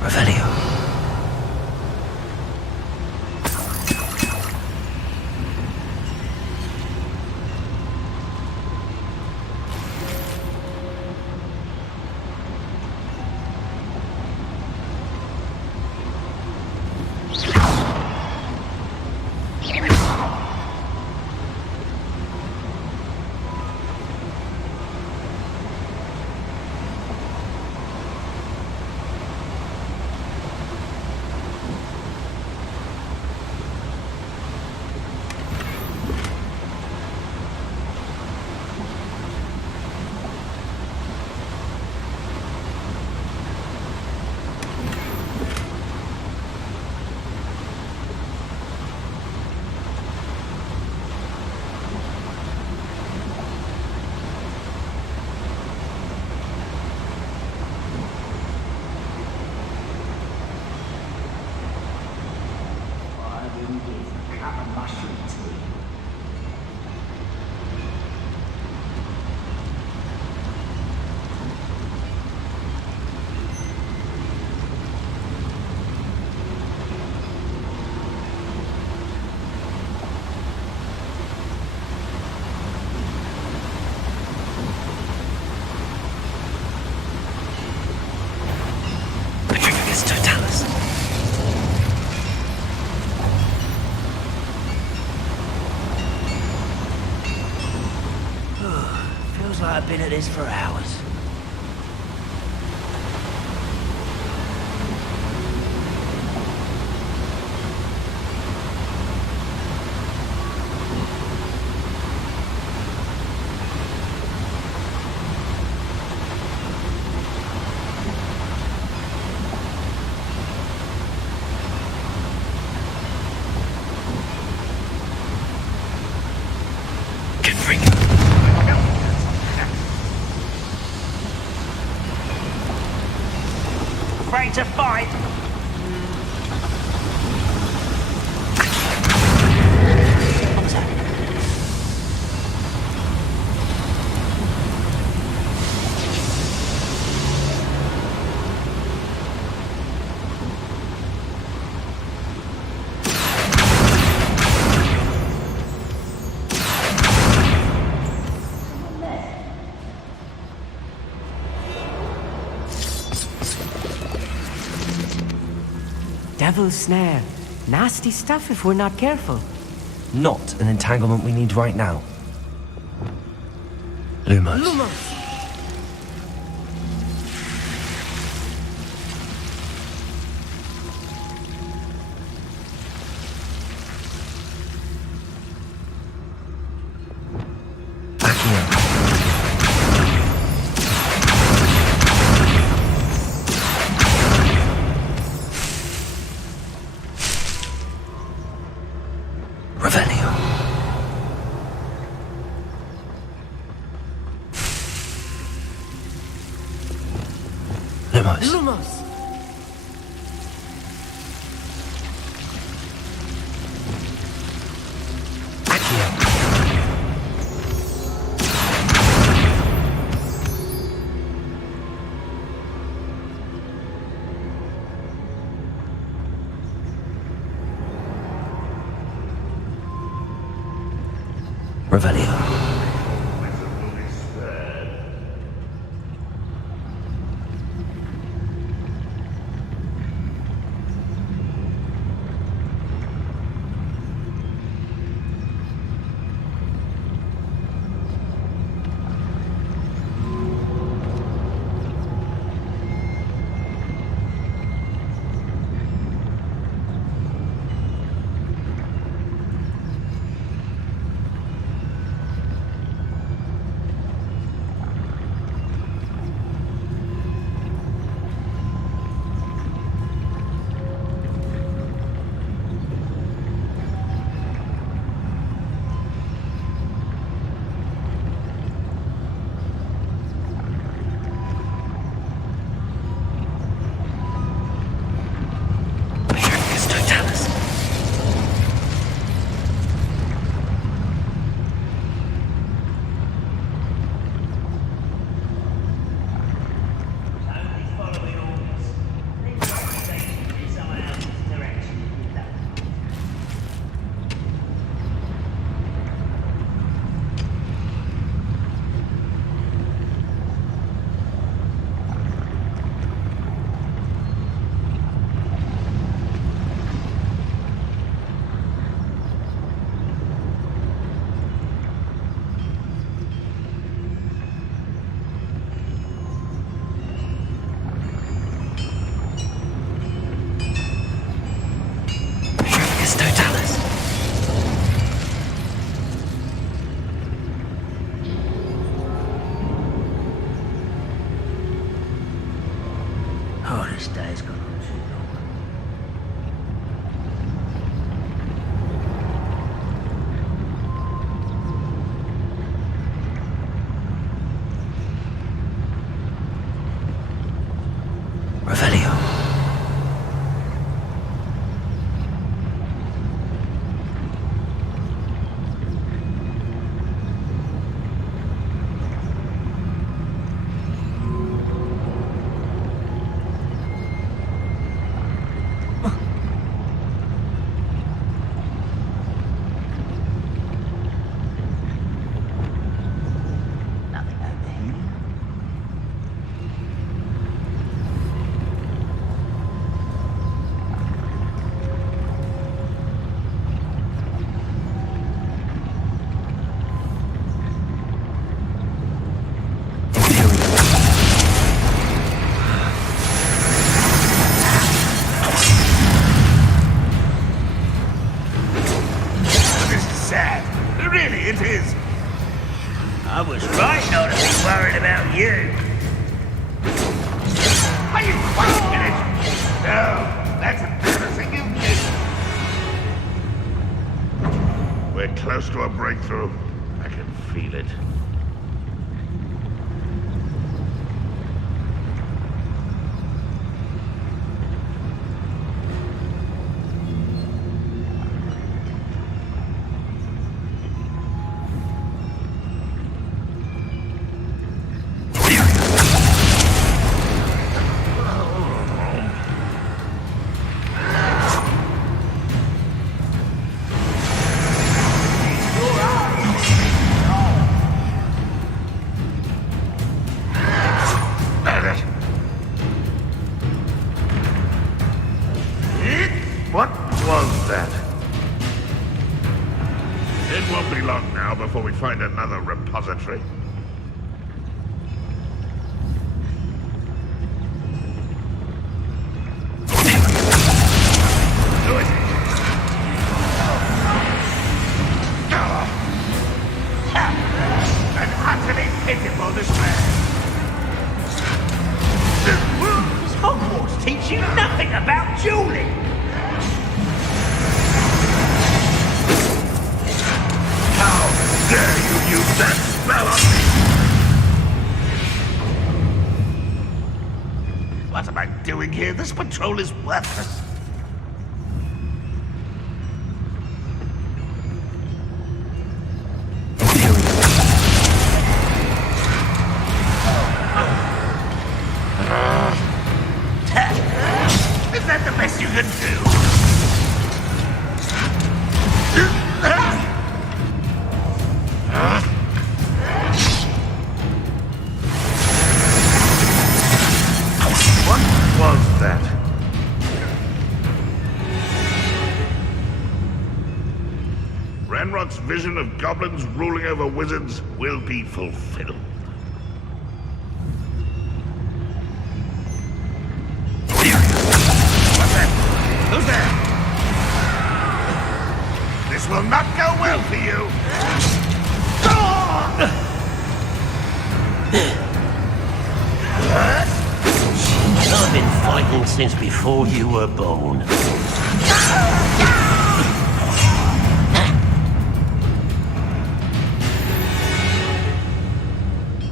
Revelio. Totalis. Feels like I've been at this for hours. Afraid to fight? Devil's snare. Nasty stuff if we're not careful. Not an entanglement we need right now. Lumos. Lumos! Revelio. This day's gone on too long. Revelio. Nothing over here. This is sad. Really, it is. I was right not to be worried about you. Are you wasting it? No, that's embarrassing, you kid. We're close to a breakthrough. I can feel it. What was that? It won't be long now before we find another repository. Do it! An utterly pitiful despair. Does Hogwarts teach you nothing about dueling? How dare you use that spell on me? What am I doing here? This patrol is worthless. Is that the best you can do? What was that? Ranrock's vision of goblins ruling over wizards will be fulfilled. What's that? Who's there? This will not go well for you. I've been fighting since before you were born.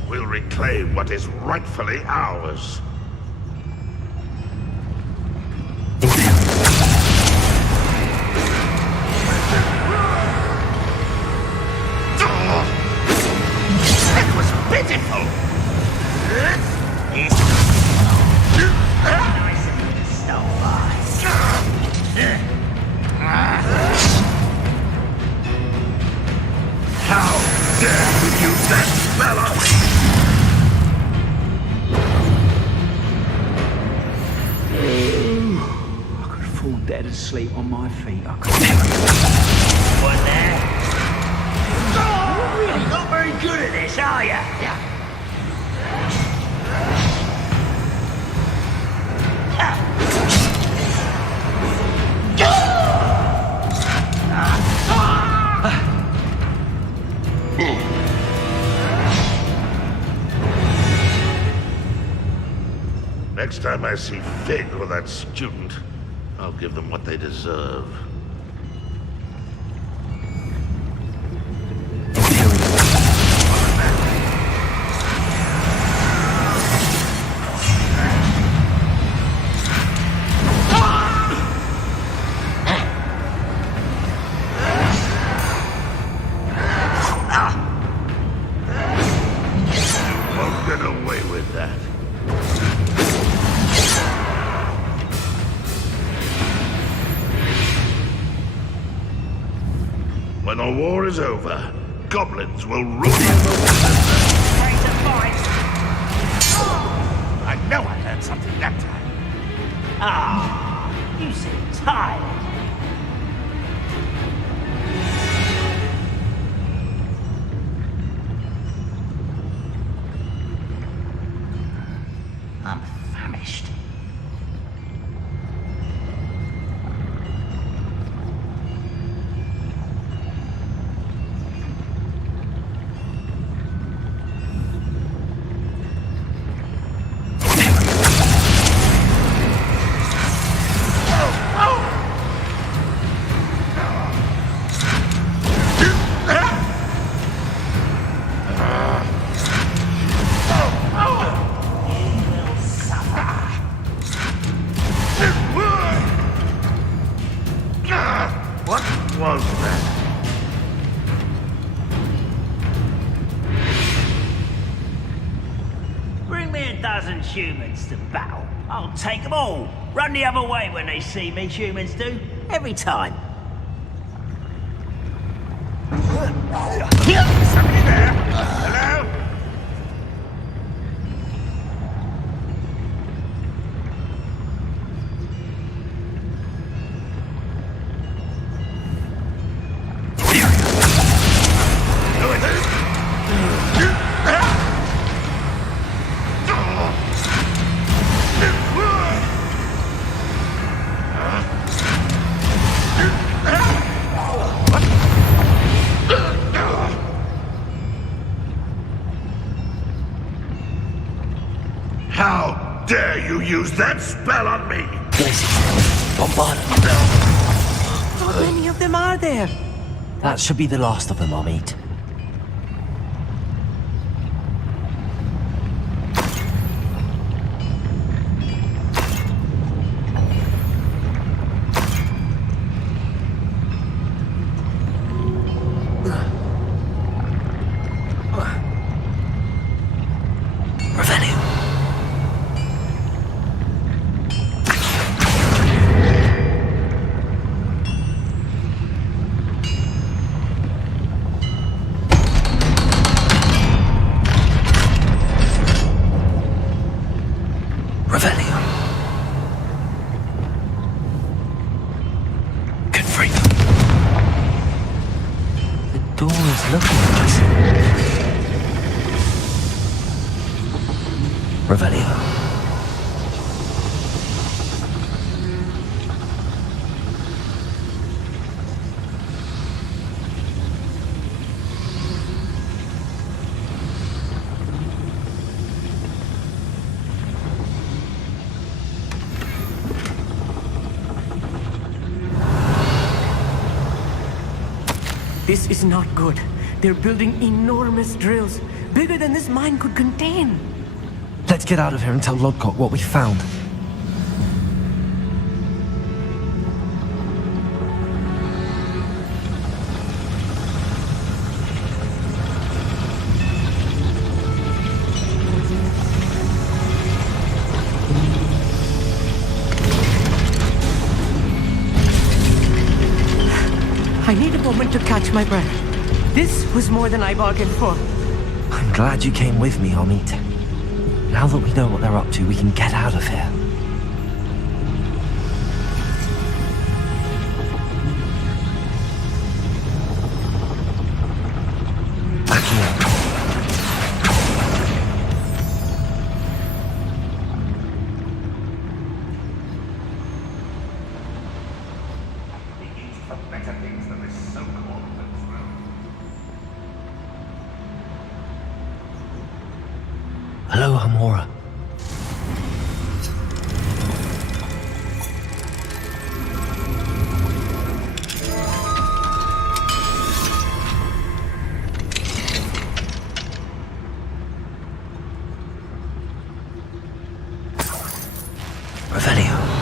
We'll reclaim what is rightfully ours. It was pitiful. Nice of you to stop by. How dare you use that spell on me? I could fall dead asleep on my feet. I could. What there? You're really not very good at this, are you? Next time I see Fig or that student, I'll give them what they deserve. When the war is over, goblins will rule the I know I learned something that time. Ah, you seem tired. I'm famished. What was that? Bring me a dozen humans to battle. I'll take them all. Run the other way when they see me, humans do. Every time. Somebody there? Hello? How dare you use that spell on me? Bombard. How many of them are there? That should be the last of them, I'll meet. This is not good. They're building enormous drills, bigger than this mine could contain. Let's get out of here and tell Lodcock what we found. I need a moment to catch my breath. This was more than I bargained for. I'm glad you came with me, Amit. Now that we know what they're up to, we can get out of here. Backing up. Hello, Hamora. Revelio.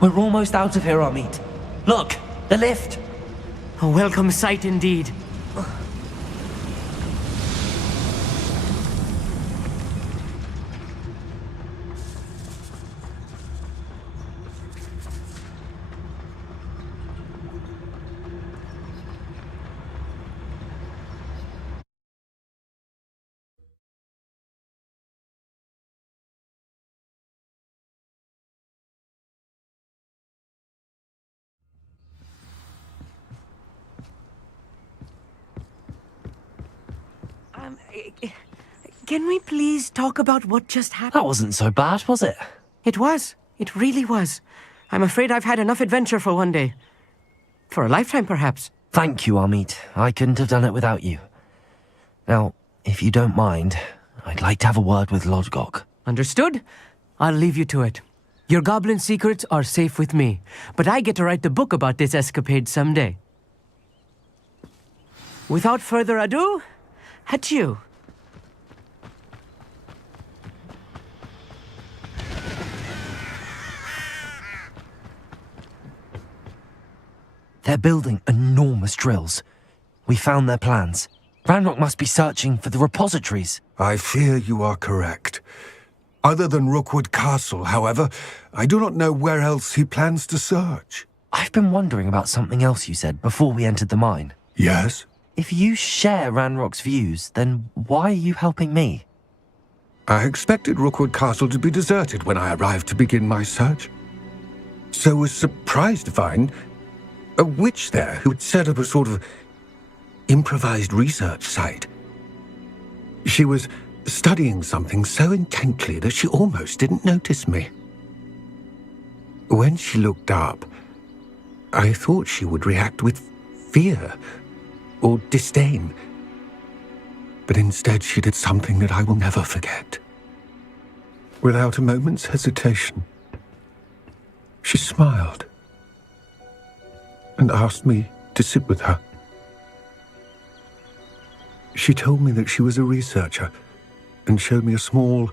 We're almost out of here, Amit. Look, the lift. A welcome sight indeed. Can we please talk about what just happened? That wasn't so bad, was it? It was. It really was. I'm afraid I've had enough adventure for one day. For a lifetime, perhaps. Thank you, Amit. I couldn't have done it without you. Now, if you don't mind, I'd like to have a word with Lodgok. Understood? I'll leave you to it. Your goblin secrets are safe with me, but I get to write the book about this escapade someday. Without further ado, adieu. They're building enormous drills. We found their plans. Ranrock must be searching for the repositories. I fear you are correct. Other than Rookwood Castle, however, I do not know where else he plans to search. I've been wondering about something else you said before we entered the mine. Yes? If you share Ranrock's views, then why are you helping me? I expected Rookwood Castle to be deserted when I arrived to begin my search. So was surprised to find a witch there who had set up a sort of improvised research site. She was studying something so intently that she almost didn't notice me. When she looked up, I thought she would react with fear or disdain. But instead she did something that I will never forget. Without a moment's hesitation, she smiled and asked me to sit with her. She told me that she was a researcher and showed me a small,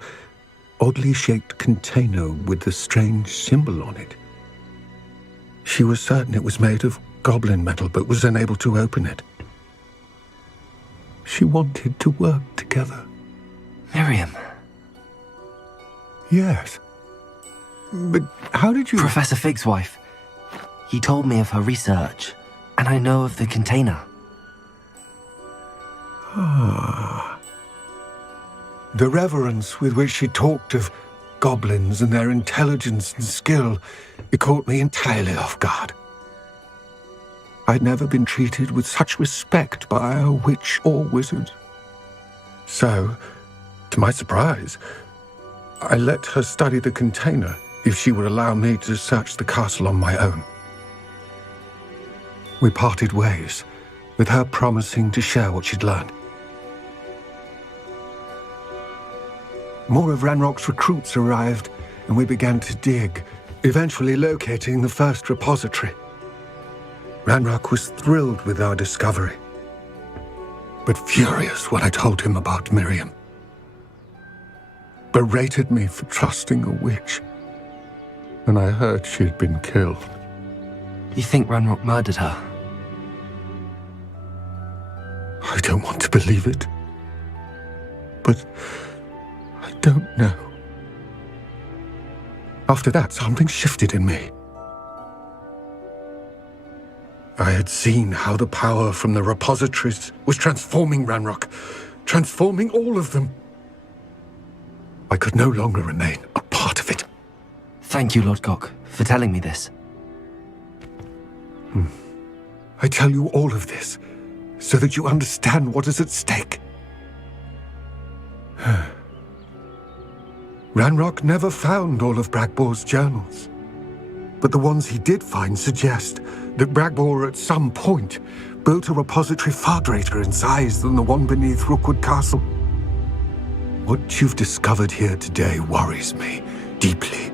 oddly shaped container with a strange symbol on it. She was certain it was made of goblin metal, but was unable to open it. She wanted to work together. Miriam. Yes. But how did you... Professor Fig's wife. He told me of her research, and I know of the container. Ah. The reverence with which she talked of goblins and their intelligence and skill, it caught me entirely off guard. I'd never been treated with such respect by a witch or wizard. So, to my surprise, I let her study the container if she would allow me to search the castle on my own. We parted ways, with her promising to share what she'd learned. More of Ranrock's recruits arrived, and we began to dig, eventually locating the first repository. Ranrock was thrilled with our discovery, but furious when I told him about Miriam. Berated me for trusting a witch, and I heard she had been killed. You think Ranrock murdered her? I don't want to believe it, but I don't know. After that, something shifted in me. I had seen how the power from the repositories was transforming Ranrock, transforming all of them. I could no longer remain a part of it. Thank you, Lodgok, for telling me this. I tell you all of this so that you understand what is at stake. Ranrock never found all of Bragbor's journals. But the ones he did find suggest that Bragbor at some point built a repository far greater in size than the one beneath Rookwood Castle. What you've discovered here today worries me deeply.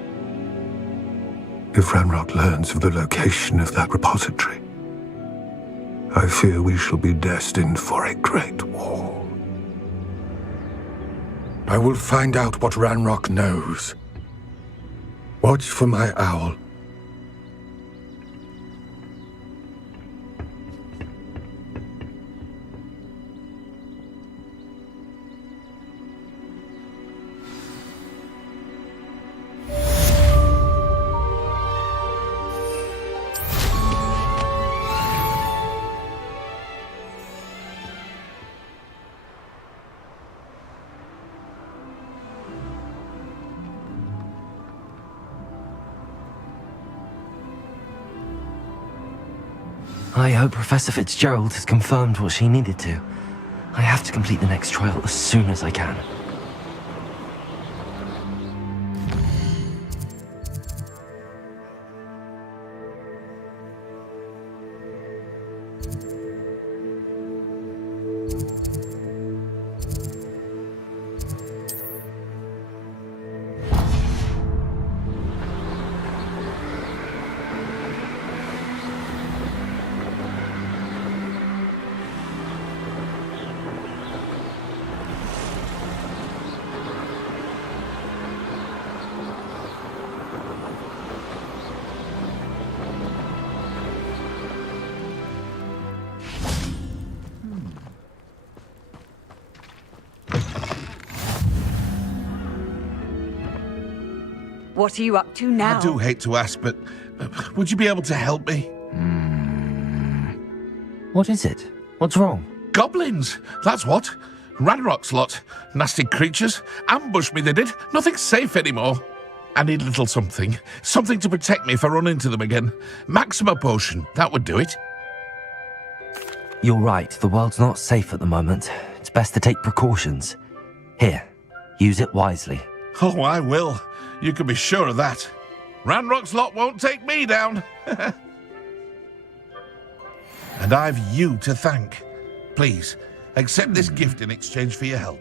If Ranrock learns of the location of that repository, I fear we shall be destined for a great war. I will find out what Ranrock knows. Watch for my owl. I hope Professor Fitzgerald has confirmed what she needed to. I have to complete the next trial as soon as I can. What are you up to now? I do hate to ask, but would you be able to help me? What is it? What's wrong? Goblins, that's what. Ranrock's lot. Nasty creatures. Ambushed me, they did. Nothing's safe anymore. I need a little something. Something to protect me if I run into them again. Maxima potion, that would do it. You're right, the world's not safe at the moment. It's best to take precautions. Here, use it wisely. Oh, I will. You can be sure of that. Ranrock's lot won't take me down. And I've you to thank. Please, accept this gift in exchange for your help.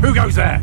Who goes there?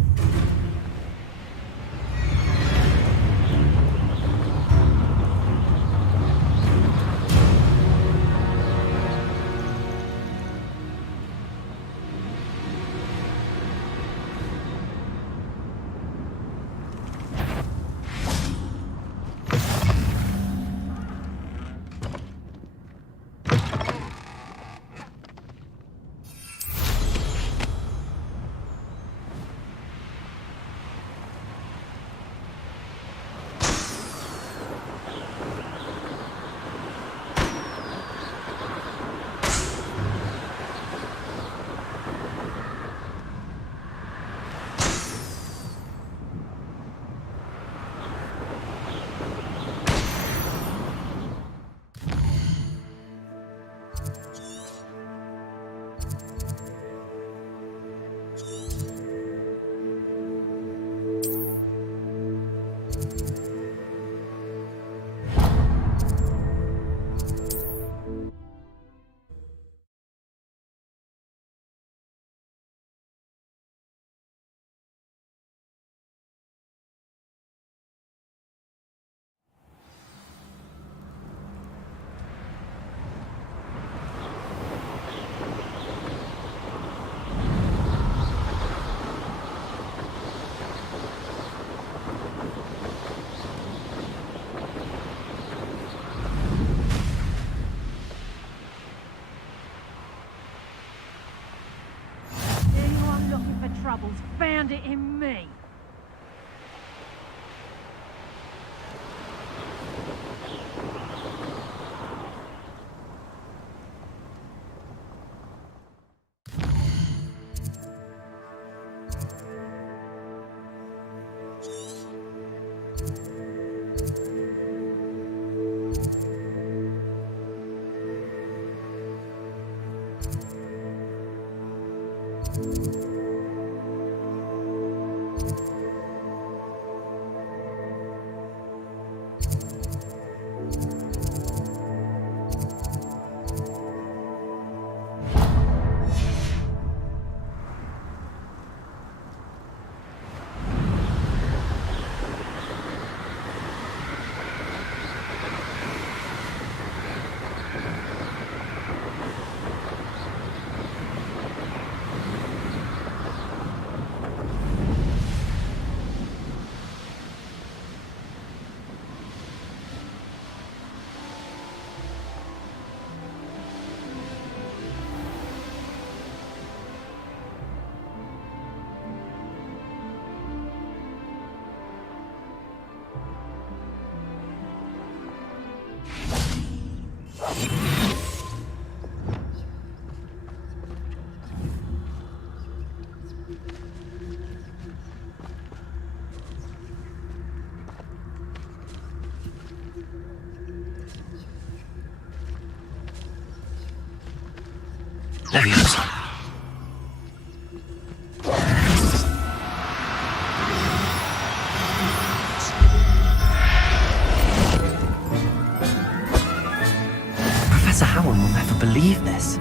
troubles found it in me. There he is. Professor Howard will never believe this.